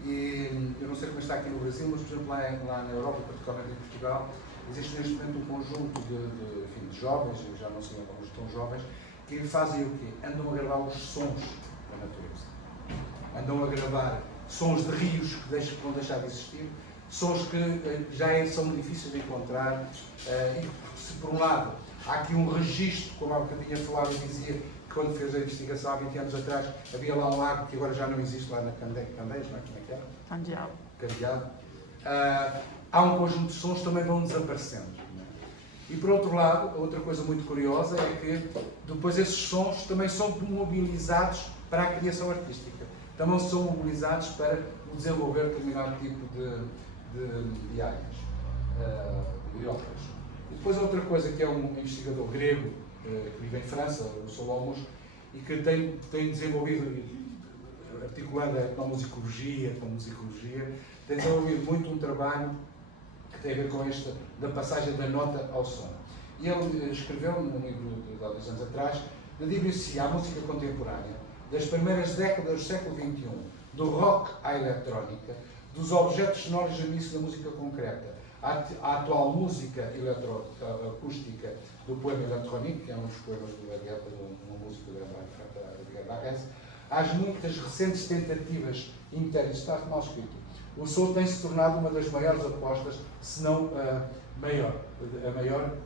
E eu não sei como está aqui no Brasil, mas, por exemplo, lá na Europa, particularmente em Portugal, existe neste momento um conjunto de jovens, eu já não sei alguns tão jovens, que fazem o quê? Andam a gravar os sons da natureza. Andam a gravar sons de rios que vão deixar de existir, sons que já são difíceis de encontrar, e se por um lado há aqui um registro, como há bocadinho falava e dizia, que quando fez a investigação há 20 anos atrás, havia lá um lago que agora já não existe lá na Candeias, não é? Como é que era? Candeal. Há um conjunto de sons que também vão desaparecendo. E por outro lado, outra coisa muito curiosa é que depois esses sons também são mobilizados para a criação artística. Também são mobilizados para o desenvolver determinado tipo de áreas, de óperas. E depois outra coisa que é um investigador grego, que vive em França, o Solomos, e que tem desenvolvido, articulando a etnomusicologia com a musicologia, tem desenvolvido muito um trabalho que tem a ver com esta, da passagem da nota ao som. E ele escreveu, num livro de há 2 anos atrás, dedica-se à música contemporânea, das primeiras décadas do século XXI, do rock à eletrónica, dos objetos sonoros de início da música concreta, à atual música acústica do poema eletrónico, que é um dos poemas do Edgar, uma música de Edgar Varese, às muitas recentes tentativas está mal escrito. O som tem-se tornado uma das maiores apostas, se não a maior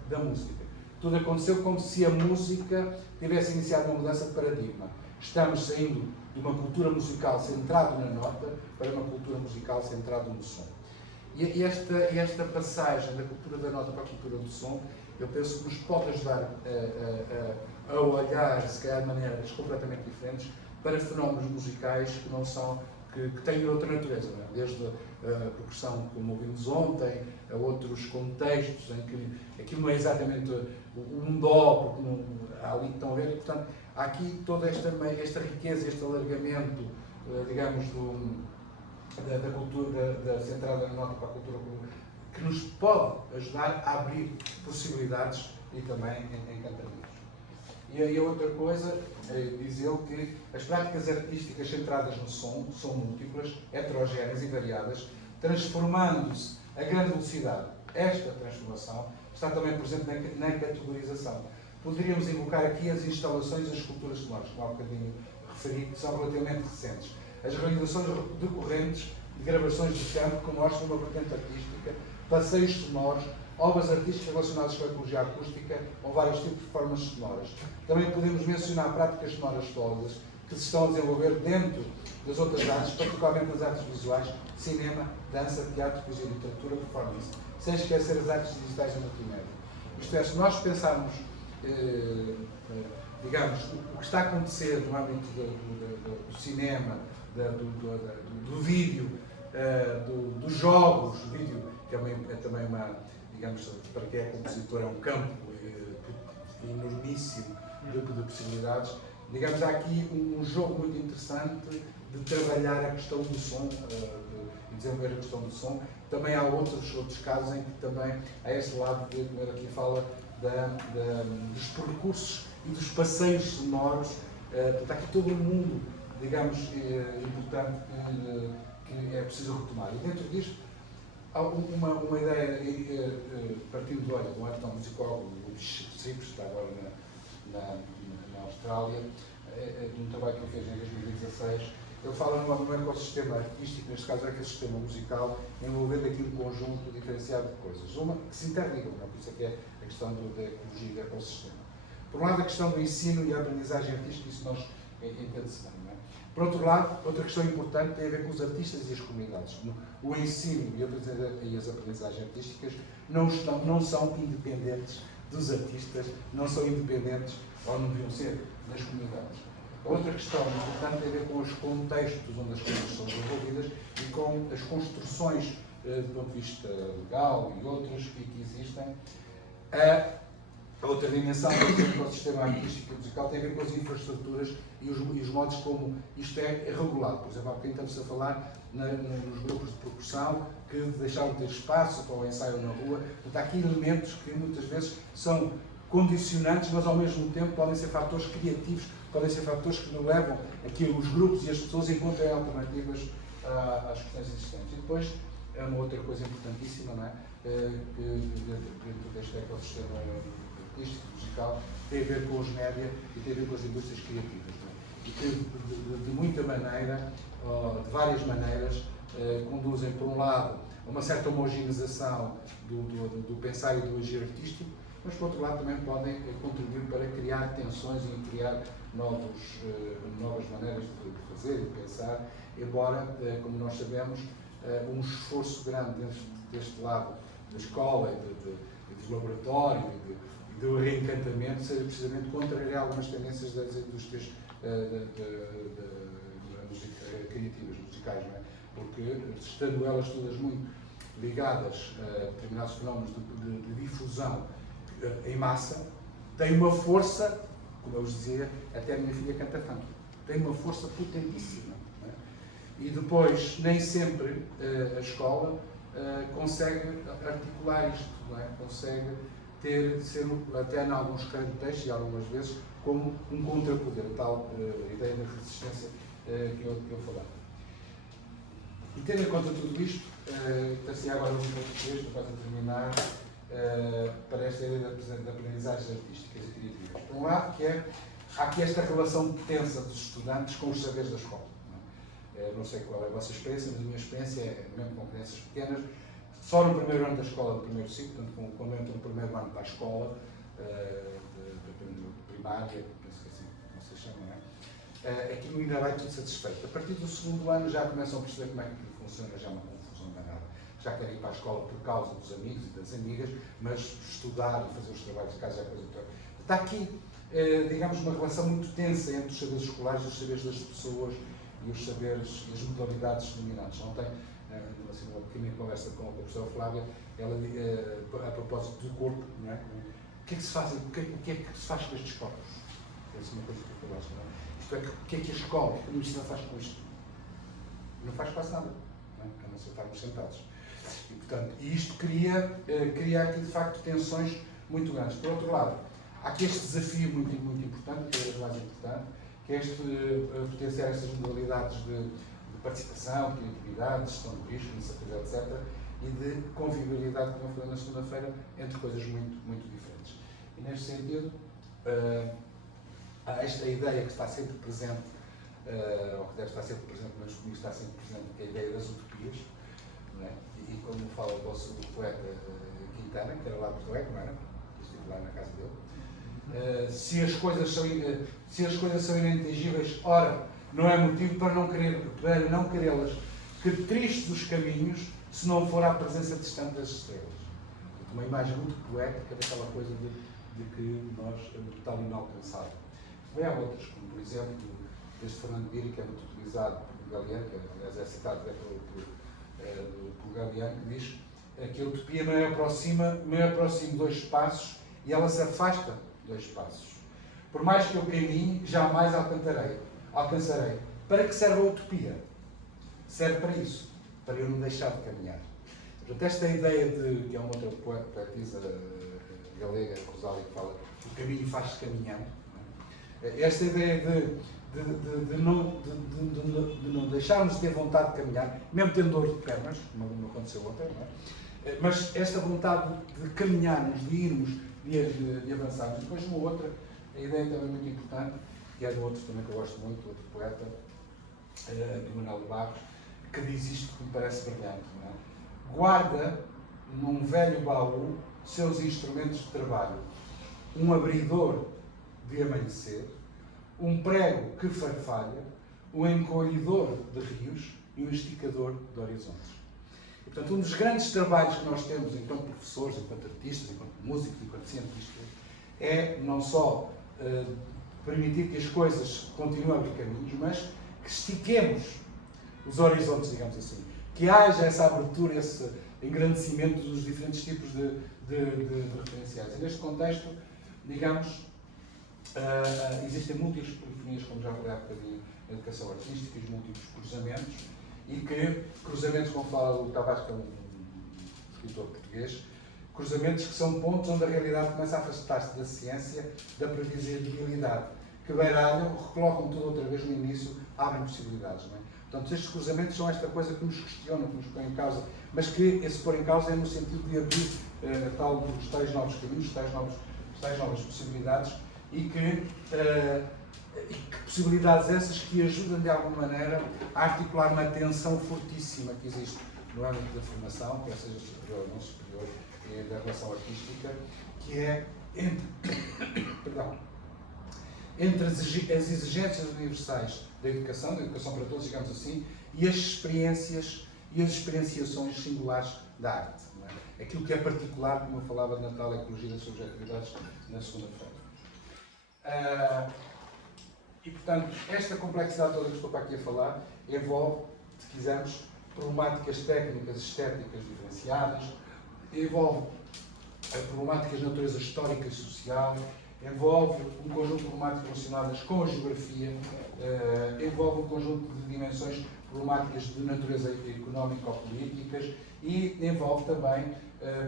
da música. Tudo aconteceu como se a música tivesse iniciado uma mudança de paradigma. Estamos saindo de uma cultura musical centrada na nota para uma cultura musical centrada no som. E esta passagem da cultura da nota para a cultura do som, eu penso que nos pode ajudar a olhar, se calhar de maneiras completamente diferentes, para fenómenos musicais que não são, que têm outra natureza, não é? Desde a progressão, como ouvimos ontem, a outros contextos em que aquilo não é exatamente um dó, porque não, há ali que estão a ver, e, portanto, há aqui toda esta riqueza, este alargamento, digamos, da cultura, centrada na nota para a cultura comum, que nos pode ajudar a abrir possibilidades e também encantamentos. E aí a outra coisa, diz ele que as práticas artísticas centradas no som são múltiplas, heterogéneas e variadas, transformando-se a grande velocidade. Esta transformação está também presente na categorização. Poderíamos invocar aqui as instalações e as esculturas sonoras, como há bocadinho referi, que são relativamente recentes. As realizações decorrentes de gravações de campo que mostram uma vertente artística, passeios sonoros, obras artísticas relacionadas com a ecologia acústica ou vários tipos de formas sonoras. Também podemos mencionar práticas sonoras sólidas que se estão a desenvolver dentro das outras artes, particularmente nas artes visuais, cinema, dança, teatro, poesia, literatura, performance, sem esquecer as artes digitais e multimédia. Isto é, se nós pensarmos, digamos, o que está a acontecer no âmbito do cinema, do vídeo, dos jogos, o vídeo que é também uma, digamos, para quem é compositor, é um campo enormíssimo de possibilidades. Digamos, há aqui um jogo muito interessante de trabalhar a questão do som, de desenvolver a questão do som. Também há outros casos em que também há esse lado de, como ele aqui fala, dos percursos e dos passeios sonoros. Está aqui todo um mundo, digamos, importante que é preciso retomar. E dentro disto, há uma ideia, partindo do etnomusicólogo, o Chip, que está agora na Austrália, de um trabalho que ele fez em 2016, ele fala num ecossistema artístico, neste caso é aquele sistema musical, envolvendo aqui um conjunto diferenciado de coisas. Uma que se interligam, não é? Por isso é que é a questão da ecologia e do ecossistema. Por um lado, a questão do ensino e a aprendizagem artística, isso nós entende-se bem, não é? Por outro lado, outra questão importante tem a ver com os artistas e as comunidades. O ensino e as aprendizagens artísticas não são independentes dos artistas, não são independentes, ou não deviam ser, das comunidades. Outra questão importante tem a ver com os contextos onde as coisas são desenvolvidas e com as construções do ponto de vista legal e outras que existem. A outra dimensão do ecossistema artístico e musical tem a ver com as infraestruturas e os modos como isto é regulado. Por exemplo, há bocadinho estamos a falar nos grupos de percussão que deixaram de ter espaço para o ensaio na rua. Portanto, há aqui elementos que muitas vezes são condicionantes, mas ao mesmo tempo podem ser fatores criativos, podem ser fatores que nos levam a que os grupos e as pessoas encontrem alternativas às questões existentes. E depois, é uma outra coisa importantíssima, não é? Que dentro deste ecossistema artístico, musical, tem a ver com os média e tem a ver com as indústrias criativas, não é? E que de muita maneira, de várias maneiras, conduzem, por um lado, a uma certa homogeneização do pensar e do agir artístico, mas, por outro lado, também podem contribuir para criar tensões e criar novas maneiras de fazer e de pensar, embora, como nós sabemos, um esforço grande deste lado da escola e do laboratório e do reencantamento seja precisamente contrariar algumas tendências das indústrias criativas, musicais, não é? Porque, estando elas todas muito ligadas a determinados fenómenos de difusão em massa, tem uma força, como eu vos dizia, até a minha filha canta funk, tem uma força potentíssima. Não é? E depois, nem sempre a escola consegue articular isto, não é? Consegue ser até em alguns contextos e algumas vezes como um contrapoder, a tal ideia da resistência que eu falava. E tendo em conta tudo isto, passei agora um pouco de texto para terminar para esta ideia da aprendizagem artísticas e criativas. Por um lado, há aqui esta relação tensa dos estudantes com os saberes da escola. Não sei qual é a vossa experiência, mas a minha experiência é, mesmo com crianças pequenas, só no primeiro ano da escola, no primeiro ciclo, portanto, quando entro no primeiro ano para a escola, primária, penso que assim, não se chama, não é? Aquilo ainda vai tudo satisfeito. A partir do segundo ano já começam a perceber como é que aquilo funciona, já é uma confusão danada. Já querem ir para a escola por causa dos amigos e das amigas, mas estudar e fazer os trabalhos de casa é a coisa toda. Está aqui, digamos, uma relação muito tensa entre os saberes escolares e os saberes das pessoas e os saberes e as modalidades dominantes. Ontem, assim, uma pequena conversa com a professora Flávia, ela, a propósito do corpo, não é? O que é que se faz, o que é que se faz com estes corpos? Essa é uma coisa que eu falaste, não é? Isto é, o que é que a escola, o que a universidade faz com isto? Não faz quase nada, não é? A não ser estarmos sentados. E, portanto, isto cria aqui, de facto, tensões muito grandes. Por outro lado, há aqui este desafio muito, muito importante, cada vez mais importante, que é potenciar estas modalidades de participação, de criatividade, de gestão de risco, etc. E de convivialidade, como eu falei na segunda-feira, entre coisas muito, muito diferentes. E neste sentido, há esta ideia que está sempre presente ou que deve estar sempre presente, mas comigo está sempre presente, que é a ideia das utopias, não é? E como fala o vosso poeta Quintana, que era lá de Porto Alegre, não era? Que estive lá na casa dele. Se as coisas são inatingíveis, ora, não é motivo para não querê-las. Que tristes os caminhos, se não for a presença distante das estrelas. Uma imagem muito poética daquela coisa de que nós está inalcançável. Também há outras, como por exemplo este Fernando Biri, que é muito utilizado por Galiano, que aliás é citado por Galiano, que diz que a utopia não aproxima 2 passos e ela se afasta 2 passos. Por mais que eu caminhe, jamais alcançarei. Para que serve a utopia? Serve para isso, para eu não deixar de caminhar. Portanto, esta ideia que é uma outra poetisa galega, Rosália, que fala que o caminho faz-se caminhando, não é? Esta ideia de não deixarmos de ter vontade de caminhar, mesmo tendo dor de pernas, como não aconteceu ontem, não é? Mas esta vontade de caminharmos, de irmos, de avançarmos. E depois uma outra, a ideia também muito importante, que é do outro também que eu gosto muito, outro poeta, do Manuel de Barros, que diz isto que me parece brilhante, não é? Guarda num velho baú seus instrumentos de trabalho, um abridor de amanhecer, um prego que farfalha, um encolhedor de rios e um esticador de horizontes. E, portanto, um dos grandes trabalhos que nós temos enquanto professores, enquanto artistas, enquanto músicos, enquanto cientistas, é não só permitir que as coisas continuem a abrir caminhos, mas que estiquemos os horizontes, digamos assim. Que haja essa abertura, esse engrandecimento dos diferentes tipos de referenciais. E neste contexto, digamos, existem múltiplas polifonias, como já falei há bocadinho, na educação artística, os múltiplos cruzamentos, e que cruzamentos, como fala o Tavares, que é um escritor português, cruzamentos que são pontos onde a realidade começa a afastar-se da ciência, da previsibilidade, que baralham, recolocam tudo outra vez no início, abrem possibilidades. Não é? Portanto, estes cruzamentos são esta coisa que nos questionam, que nos põe em causa, mas que esse pôr em causa é no sentido de abrir tal dos tais novos caminhos, tais novas possibilidades, e que possibilidades essas que ajudam de alguma maneira a articular uma tensão fortíssima que existe no âmbito da formação, quer seja superior ou não superior, e da relação artística, que é entre as exigências universais da educação para todos, digamos assim, e as experiências e as experienciações singulares da arte. Não é? Aquilo que é particular, como eu falava de Natal, a ecologia das subjetividades, na segunda-feira. E, portanto, esta complexidade toda que estou para aqui a falar envolve, se quisermos, problemáticas técnicas, estéticas diferenciadas, envolve problemáticas de natureza histórica e social, envolve um conjunto de problemáticas relacionadas com a geografia, envolve um conjunto de dimensões problemáticas de natureza económica ou políticas e envolve também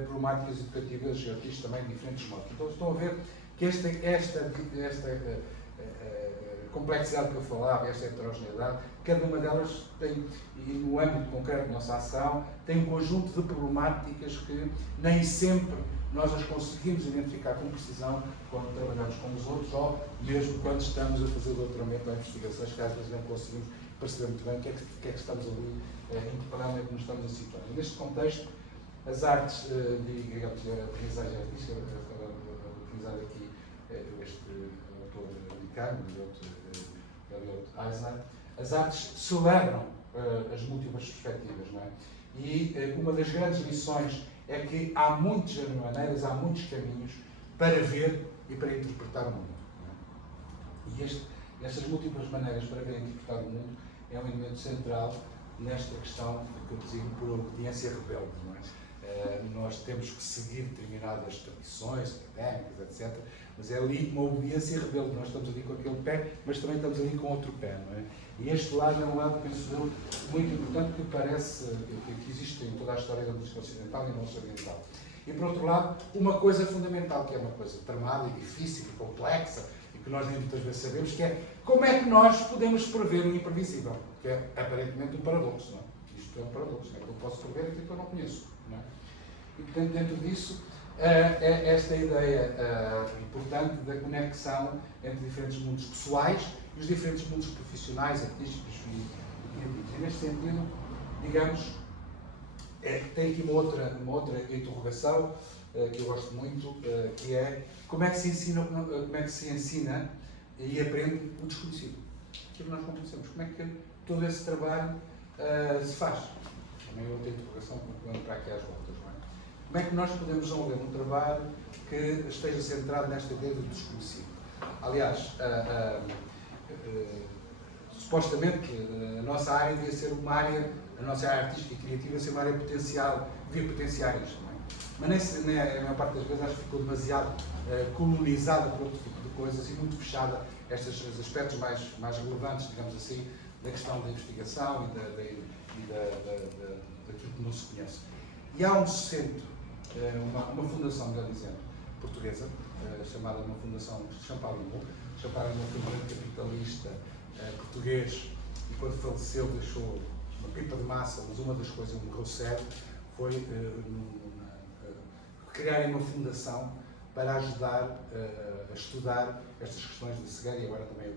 problemáticas educativas e artísticas também de diferentes modos. Então estão a ver que esta complexidade que eu falava, esta heterogeneidade, cada uma delas tem, e no âmbito concreto da nossa ação, tem um conjunto de problemáticas que nem sempre nós as conseguimos identificar com precisão quando trabalhamos com os outros ou mesmo quando estamos a fazer doutoramento ou investigações que às vezes não conseguimos perceber muito bem o que é que estamos ali em que parâmetro nos estamos a situar. E neste contexto, as artes digamos, a aprendizagem artística, utilizar aqui este autor americano, Elliot Eisner, as artes celebram as múltiplas perspectivas, não é? E uma das grandes lições é que há muitas maneiras, há muitos caminhos para ver e para interpretar o mundo. Não é? E estas múltiplas maneiras para ver e interpretar o mundo é um elemento central nesta questão que eu dizia por obediência rebelde. Não é? Nós temos que seguir determinadas tradições académicas, etc. Mas é ali uma obediência rebelde. Nós estamos ali com aquele pé, mas também estamos ali com outro pé. Não é? E este lado é um lado, penso eu, muito importante que parece que existe em toda a história da música ocidental e não ocidental. E, por outro lado, uma coisa fundamental, que é uma coisa tramada e difícil e complexa, e que nós nem muitas vezes sabemos, que é como é que nós podemos prever o imprevisível, que é aparentemente um paradoxo. Não é? Isto é um paradoxo. É que eu posso prever aquilo que eu não conheço. Não é? E, portanto, dentro disso, é esta ideia importante da conexão entre diferentes mundos pessoais e os diferentes mundos profissionais, artísticos e criativos. E neste sentido, digamos, tem aqui uma outra interrogação que eu gosto muito, que é como é que se ensina e aprende o desconhecido. Aquilo que nós não conhecemos. Como é que todo esse trabalho se faz? Também outra interrogação que vamos para aqui às voltas, não é? Como é que nós podemos desenvolver um trabalho que esteja centrado nesta ideia do desconhecido? Aliás, supostamente a nossa área devia ser uma área, a nossa área artística e criativa ser uma área potencial, devia potenciar isto, não é? Mas a maior parte das vezes acho que ficou demasiado colonizada por outro tipo de coisas e muito fechada a estes aspectos mais relevantes, digamos assim, da questão da investigação e daquilo que não se conhece. E há um centro, uma fundação, melhor dizendo, portuguesa, chamada uma fundação Champalimau. Champalimau foi um grande capitalista português e quando faleceu deixou uma pipa de massa, mas uma das coisas que morreu cedo foi criarem uma fundação para ajudar a estudar estas questões da cegueira e agora também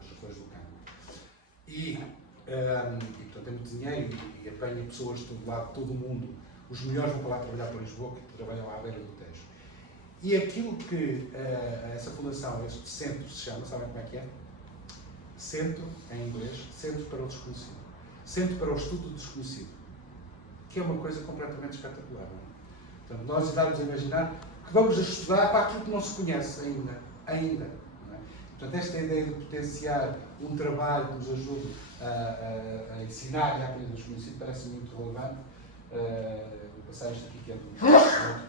as questões do cancro. E portanto, tem muito dinheiro e apanha pessoas de todo lado, de todo o mundo. Os melhores vão para lá trabalhar para Lisboa, que trabalham à beira do Tejo. E aquilo que essa fundação, este centro se chama, sabem como é que é? Centro, em inglês, Centro para o Desconhecido. Centro para o Estudo do Desconhecido. Que é uma coisa completamente espetacular. Não é? Portanto, nós estamos a imaginar que vamos estudar para aquilo que não se conhece ainda. Não é? Portanto, esta ideia de potenciar um trabalho que nos ajude a ensinar e a aprender o desconhecido parece muito relevante. Vou passar isto aqui que é do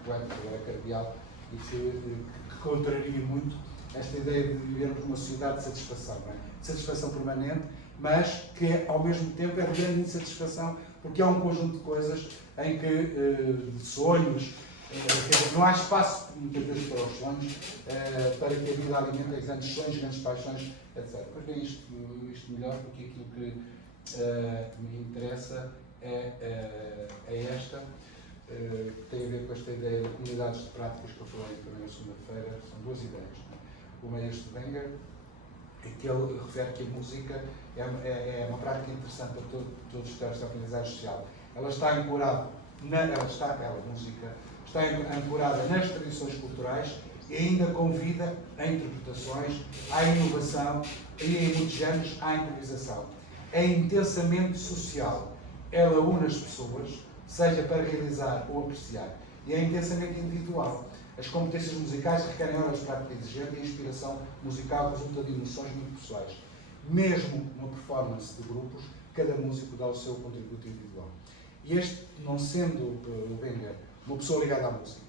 poeta, que era cardeal, e que contraria muito esta ideia de vivermos numa sociedade de satisfação, não é? De satisfação permanente, mas que ao mesmo tempo é de grande insatisfação, porque há um conjunto de coisas em que, de sonhos, não há espaço muitas vezes para os sonhos, para que a vida alimente grandes sonhos, grandes paixões, etc. Mas bem, isto melhor, porque aquilo que me interessa é esta, que tem a ver com esta ideia de comunidades de práticas que eu falei também na segunda-feira. São duas ideias. Uma é este de Wenger, em que ele refere que a música é uma prática interessante para todos os casos de aprendizagem social. Ela está ancorada, a música está ancorada nas tradições culturais e ainda convida a interpretações, à inovação e, em muitos géneros, à improvisação. É intensamente social. Ela une as pessoas, seja para realizar ou apreciar, e é intensamente individual. As competências musicais requerem horas de prática exigente e a inspiração musical resulta de emoções muito pessoais. Mesmo numa performance de grupos, cada músico dá o seu contributo individual. E este, não sendo o Wenger uma pessoa ligada à música,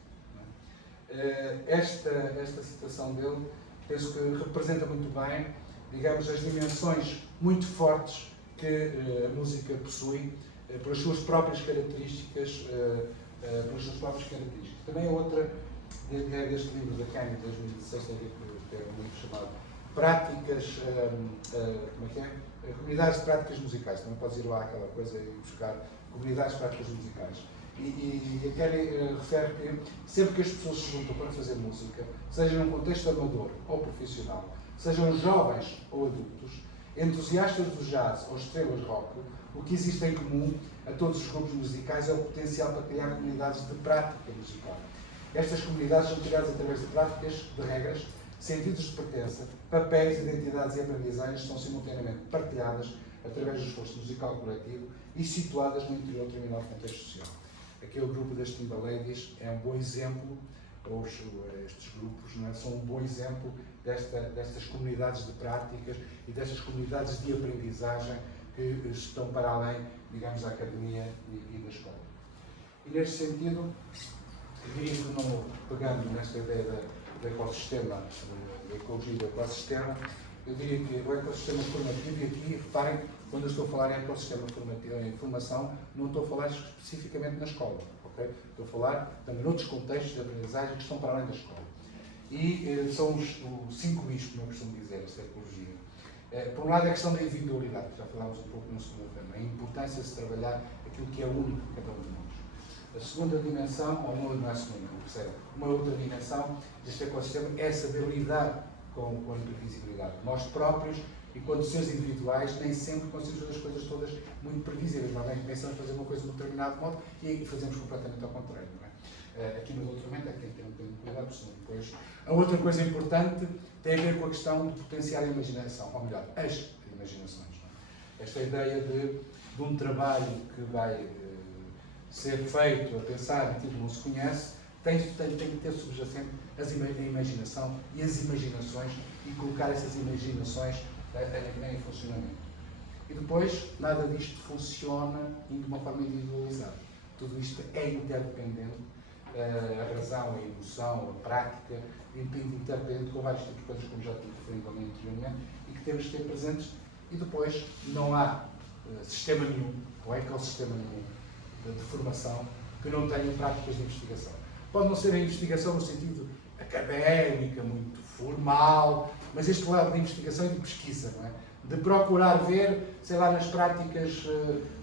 esta citação dele, penso que representa muito bem, digamos, as dimensões muito fortes que a música possui pelas suas próprias características, Também a outra, deste livro da Kanye de 2016, que é um livro chamado Práticas, Comunidades de Práticas Musicais. Também podes ir lá àquela coisa e buscar Comunidades de Práticas Musicais. E a Kanye refere que sempre que as pessoas se juntam para fazer música, seja num contexto amador ou profissional, sejam jovens ou adultos, entusiastas do jazz ou estrelas rock, o que existe em comum a todos os grupos musicais é o potencial para criar comunidades de prática musical. Estas comunidades são criadas através de práticas, de regras, sentidos de pertença, papéis, identidades e aprendizagens que são simultaneamente partilhadas através do esforço musical coletivo e situadas no interior de determinado contexto social. Aqui o grupo das Timbaladies é um bom exemplo, ou estes grupos, não é? São um bom exemplo destas comunidades de práticas e destas comunidades de aprendizagem que estão para além, digamos, da academia e da escola. E neste sentido, diria que não pegando nesta ideia do ecossistema, da ecologia do ecossistema, eu diria que o ecossistema formativo, e aqui, reparem, quando eu estou a falar em ecossistema formativo, em formação, não estou a falar especificamente na escola, ok? Estou a falar também noutros contextos de aprendizagem que estão para além da escola. E são os 5 Is, como eu costumo dizer, esta ecologia. Por um lado, é a questão da individualidade, que já falámos um pouco no segundo tema, a importância de se trabalhar aquilo que é único de cada um de nós. A segunda dimensão, ou não é a segunda, a terceira, uma outra dimensão deste ecossistema é saber lidar com a imprevisibilidade, nós próprios E quando seres individuais, nem sempre conseguimos fazer as coisas todas muito previsíveis. Normalmente começamos a fazer uma coisa de um determinado modo e aí fazemos completamente ao contrário. Não é? Aqui no doutoramento é que tem que ter um bocadinho de cuidado, porque senão depois... A outra coisa importante tem a ver com a questão de potenciar a imaginação, ou melhor, as imaginações. Não é? Esta ideia de um trabalho que vai ser feito a pensar naquilo que não se conhece, tem que ter subjacente a imaginação e as imaginações e colocar essas imaginações em funcionamento. E depois, nada disto funciona de uma forma individualizada. Tudo isto é interdependente, a razão, a emoção, a prática, interdependente com vários tipos de coisas, como já tive referido anteriormente, e que temos de ter presentes. E depois, não há sistema nenhum, ou ecossistema nenhum de formação que não tenha práticas de investigação. Pode não ser a investigação no sentido académica, muito formal, mas este lado de investigação e de pesquisa, não é? De procurar ver, sei lá, nas práticas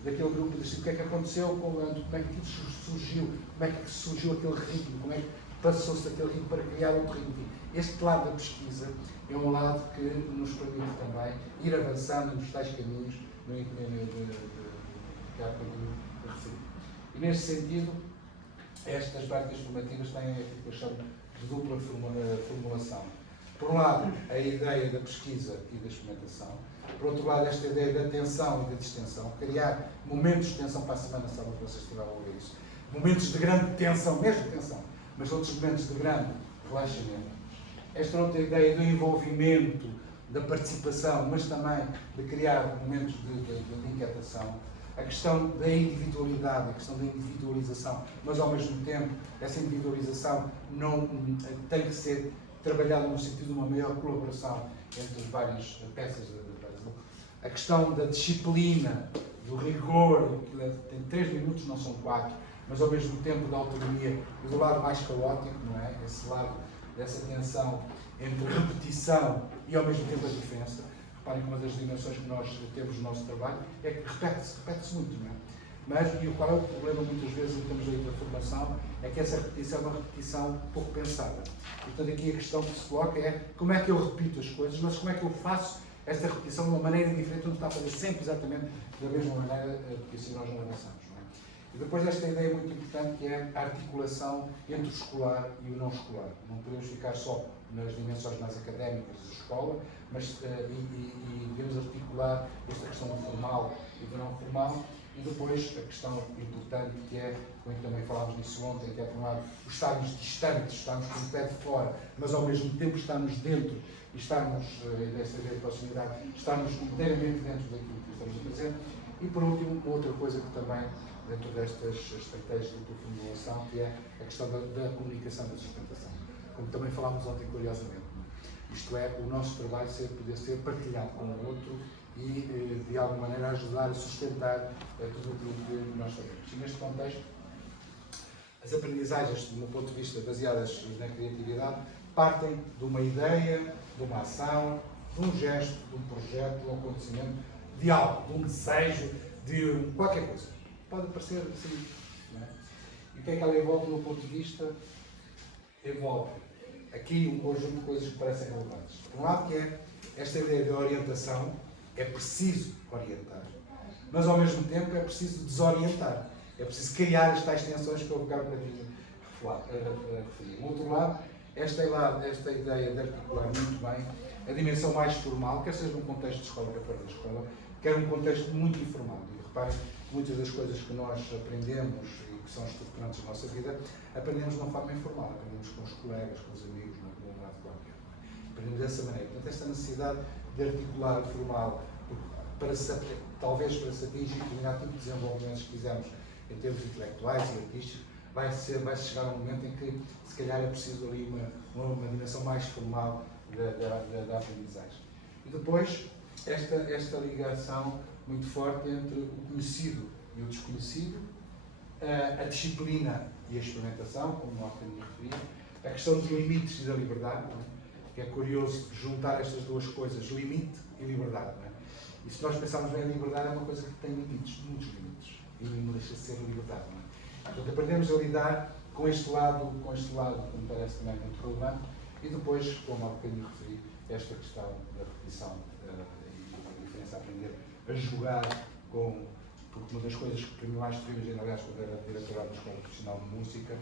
daquele grupo, o que é que aconteceu, como é que aquilo surgiu, como é que surgiu aquele ritmo, como é que passou-se aquele ritmo para criar outro ritmo. Este lado da pesquisa é um lado que nos permite também ir avançando nos tais caminhos no que há pouco referi. E neste sentido, estas práticas formativas têm aquilo que eu chamo de dupla formulação. Por um lado, a ideia da pesquisa e da experimentação. Por outro lado, esta ideia da tensão e da distensão. Criar momentos de tensão para a semana, sabe que vocês estiveram a ouvir isso. Momentos de grande tensão, mesmo tensão, mas outros momentos de grande relaxamento. Esta outra ideia do envolvimento, da participação, mas também de criar momentos de inquietação. A questão da individualidade, a questão da individualização, mas ao mesmo tempo essa individualização não tem que ser trabalhada no sentido de uma maior colaboração entre as várias peças da puzzle. A questão da disciplina, do rigor, que tem 3 minutos, não são 4, mas ao mesmo tempo da autonomia e do lado mais caótico, não é? Esse lado dessa tensão entre repetição e ao mesmo tempo a diferença. Reparem que uma das dimensões que nós temos no nosso trabalho é que repete-se muito, não é? Mas, e qual é o problema muitas vezes em termos da formação, é que essa repetição é uma repetição pouco pensada. Portanto, aqui a questão que se coloca é como é que eu repito as coisas, mas como é que eu faço esta repetição de uma maneira diferente, não está a fazer sempre exatamente da mesma maneira, porque assim nós não avançamos, não é? E depois esta ideia muito importante que é a articulação entre o escolar e o não escolar. Não podemos ficar só nas dimensões mais académicas da escola, mas devemos articular esta questão do formal e do não formal. E depois a questão importante que é, como também falámos disso ontem, que é, por um lado, estarmos distantes, estarmos com o pé de fora, mas ao mesmo tempo estarmos dentro e estarmos, dessa ideia de proximidade, estarmos inteiramente dentro daquilo que estamos a fazer. E por último, outra coisa que também, dentro destas estratégias de formulação, que é a questão da comunicação e da sustentação. Como também falámos ontem, curiosamente. Isto é, o nosso trabalho poder ser partilhado com o outro e, de alguma maneira, ajudar a sustentar tudo aquilo que nós sabemos. E neste contexto, as aprendizagens, do meu ponto de vista, baseadas na criatividade, partem de uma ideia, de uma ação, de um gesto, de um projeto, de um acontecimento, de algo, de um desejo, de qualquer coisa. Pode parecer assim, não é? E o que é que ela envolve, do meu ponto de vista? Envolve aqui um conjunto de coisas que parecem relevantes. Por um lado, que é esta ideia de orientação, é preciso orientar, mas ao mesmo tempo é preciso desorientar. É preciso criar as tais tensões que eu vou ficar um bocadinho a referir. Do outro lado, esta ideia de articular muito bem a dimensão mais formal, quer seja num contexto de escola, quer fora da escola, quer num contexto muito informal. E reparem, muitas das coisas que nós aprendemos e que são estruturantes da nossa vida, aprendemos de uma forma informal, aprendemos com os colegas, com os amigos, numa comunidade qualquer. Aprendemos dessa maneira. Portanto, esta necessidade de articular o formal, talvez para se atingir determinado tipo de desenvolvimentos que fizemos em termos intelectuais e artísticos, vai chegar um momento em que, se calhar, é preciso ali uma dimensão mais formal da aprendizagem. E depois, esta ligação muito forte entre o conhecido e o desconhecido, a disciplina e a experimentação, como há bocadinho referi, a questão dos limites e da liberdade, não é? Que é curioso juntar estas duas coisas, limite e liberdade. Não é? E se nós pensarmos bem, a liberdade é uma coisa que tem limites, muitos limites, e não deixa de ser liberdade. Não é? Portanto, aprendemos a lidar com este lado que me parece também muito relevante, e depois, como há bocadinho referi, esta questão da repetição e começa a aprender a jogar com. Porque uma das coisas que me mais terríveis, aliás, quando era diretor da Escola Profissional de Música,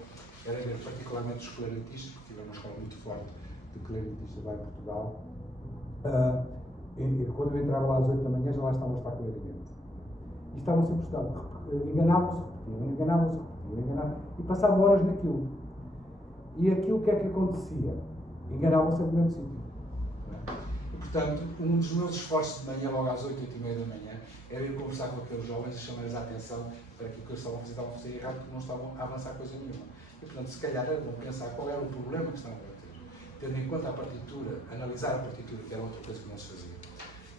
era ver particularmente os clarinetistas, porque tive uma escola muito forte de clarinetistas lá em Portugal. Quando eu entrava lá às 8 da manhã, já lá estavam a estar clarinete. E estavam sempre a estudar, enganavam-se, repetiam, e passavam horas naquilo. E aquilo, o que é que acontecia? Enganavam-se no mesmo sítio. E, portanto, um dos meus esforços de manhã, logo às 8, 8 e meia da manhã, era ir conversar com aqueles jovens e chamar-lhes a atenção para aquilo que eles estavam a fazer, estavam a fazer errado, porque não estavam a avançar coisa nenhuma. E, portanto, se calhar era bom pensar qual era o problema que estavam a ter, tendo em conta a partitura, analisar a partitura, que era outra coisa que não se fazia.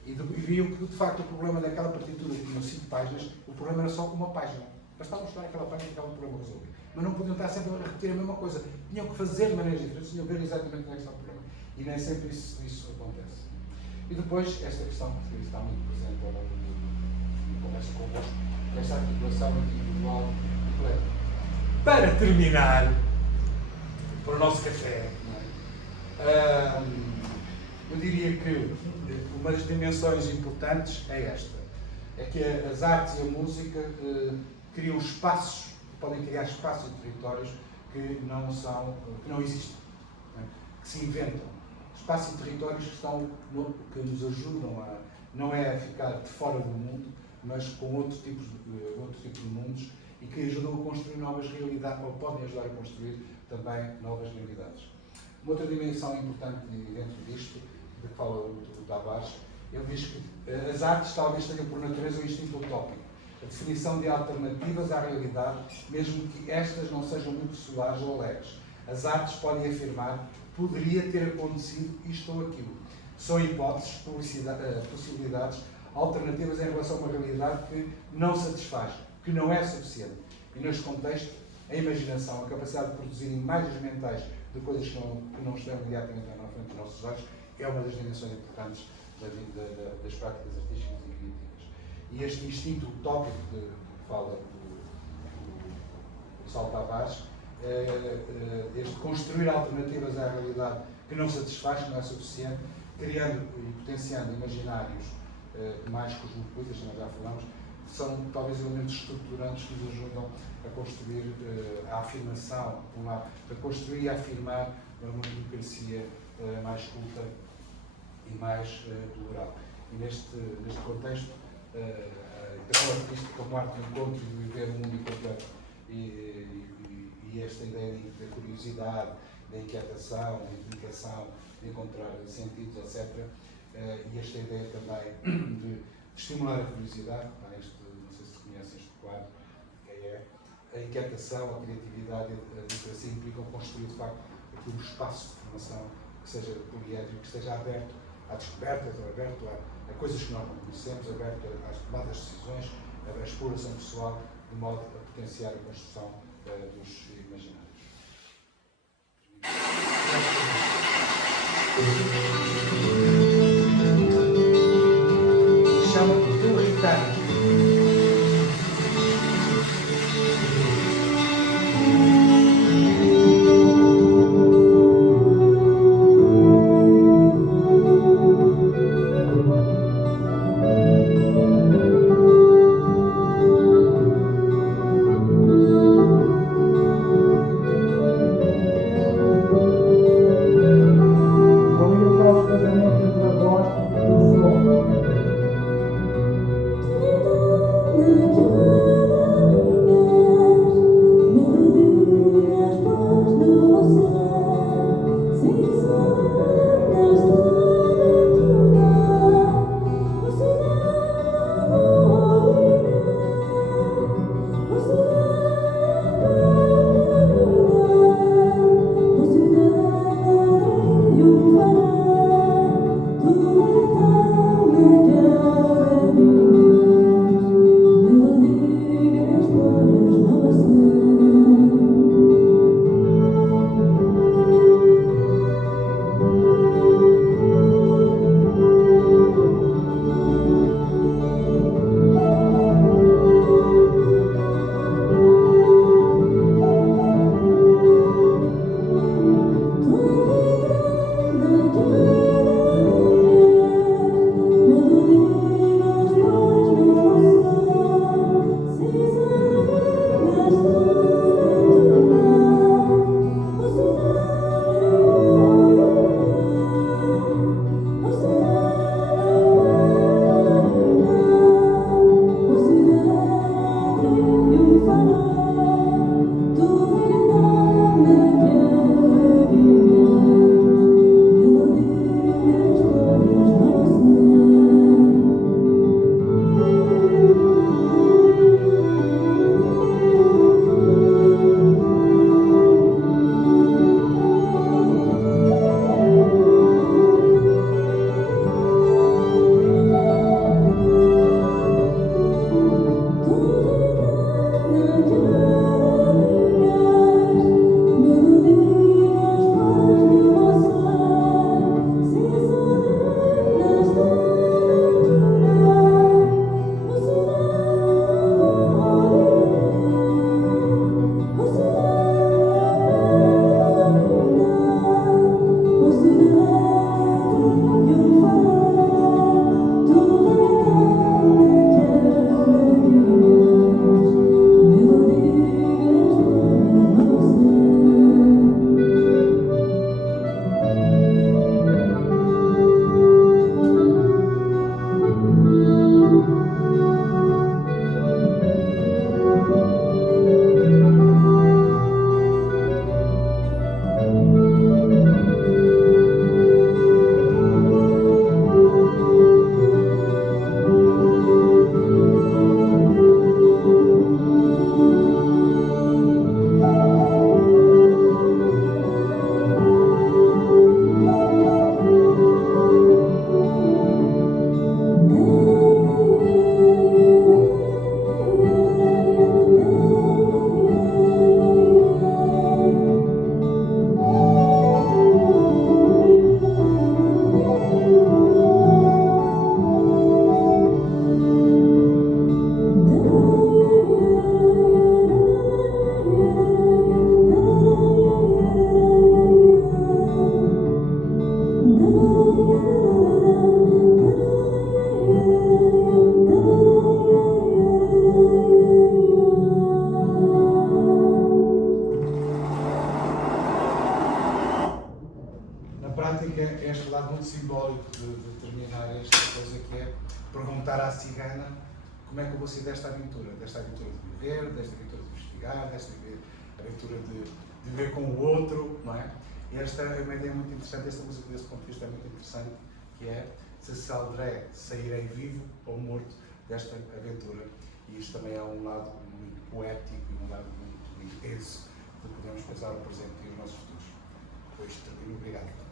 E viam que, de facto, o problema daquela partitura que tinha 5 páginas, o problema era só com uma página. Bastava mostrar aquela página e estava o problema resolvido. Mas não podiam estar sempre a repetir a mesma coisa. Tinham que fazer de maneiras diferentes, tinham que ver exatamente onde é que está o problema. E nem sempre isso acontece. E depois, esta questão que está muito presente ao longo da conversa convosco, esta articulação individual e coletiva. Para terminar, para o nosso café, eu diria que uma das dimensões importantes é esta. É que as artes e a música criam espaços, podem criar espaços e territórios que não existem, que se inventam. Espaços e territórios que nos ajudam não é a ficar de fora do mundo, mas com outro tipo de mundos e que ajudam a construir novas realidades, ou podem ajudar a construir também novas realidades. Uma outra dimensão importante dentro disto, de que fala o Tavares, ele diz que as artes talvez tenham por natureza um instinto utópico, a definição de alternativas à realidade, mesmo que estas não sejam muito solares ou alegres. As artes podem afirmar: poderia ter acontecido isto ou aquilo. São hipóteses, possibilidades, alternativas em relação a uma realidade que não satisfaz, que não é suficiente. E neste contexto, a imaginação, a capacidade de produzir imagens mentais de coisas que não estão imediatamente na frente dos nossos olhos, é uma das dimensões importantes das práticas artísticas e criativas. E este instinto utópico que fala o Saulo Tavares, este construir alternativas à realidade que não satisfaz, que não é suficiente, criando e potenciando imaginários mais cosmopolitas, nós já falamos, são talvez elementos estruturantes que nos ajudam a construir a afirmação, por um lado, a construir e a afirmar uma democracia mais culta e mais plural. E neste contexto, a educação artística como arte de encontro e de viver o mundo incompleto e esta ideia da curiosidade, da inquietação, da implicação, de encontrar sentidos, etc. E esta ideia também de estimular a curiosidade, não sei se conhecem este quadro, que é a inquietação, a criatividade e a democracia implicam construir, de facto, aqui um espaço de formação que seja poliédrico, que esteja aberto à descoberta, aberto a coisas que nós não conhecemos, aberto às tomadas de decisões, à exploração pessoal, de modo a potenciar a construção dos imaginários. Chama Turritano. que eu vou sair desta aventura de viver, desta aventura de investigar, desta aventura de viver com o outro, não é? E esta é uma ideia muito interessante, esta música desse ponto de vista é muito interessante, que é se André sairei vivo ou morto desta aventura. E isto também é um lado muito poético e um lado muito intenso de podermos pensar o presente e os nossos futuros. Depois termino, obrigado.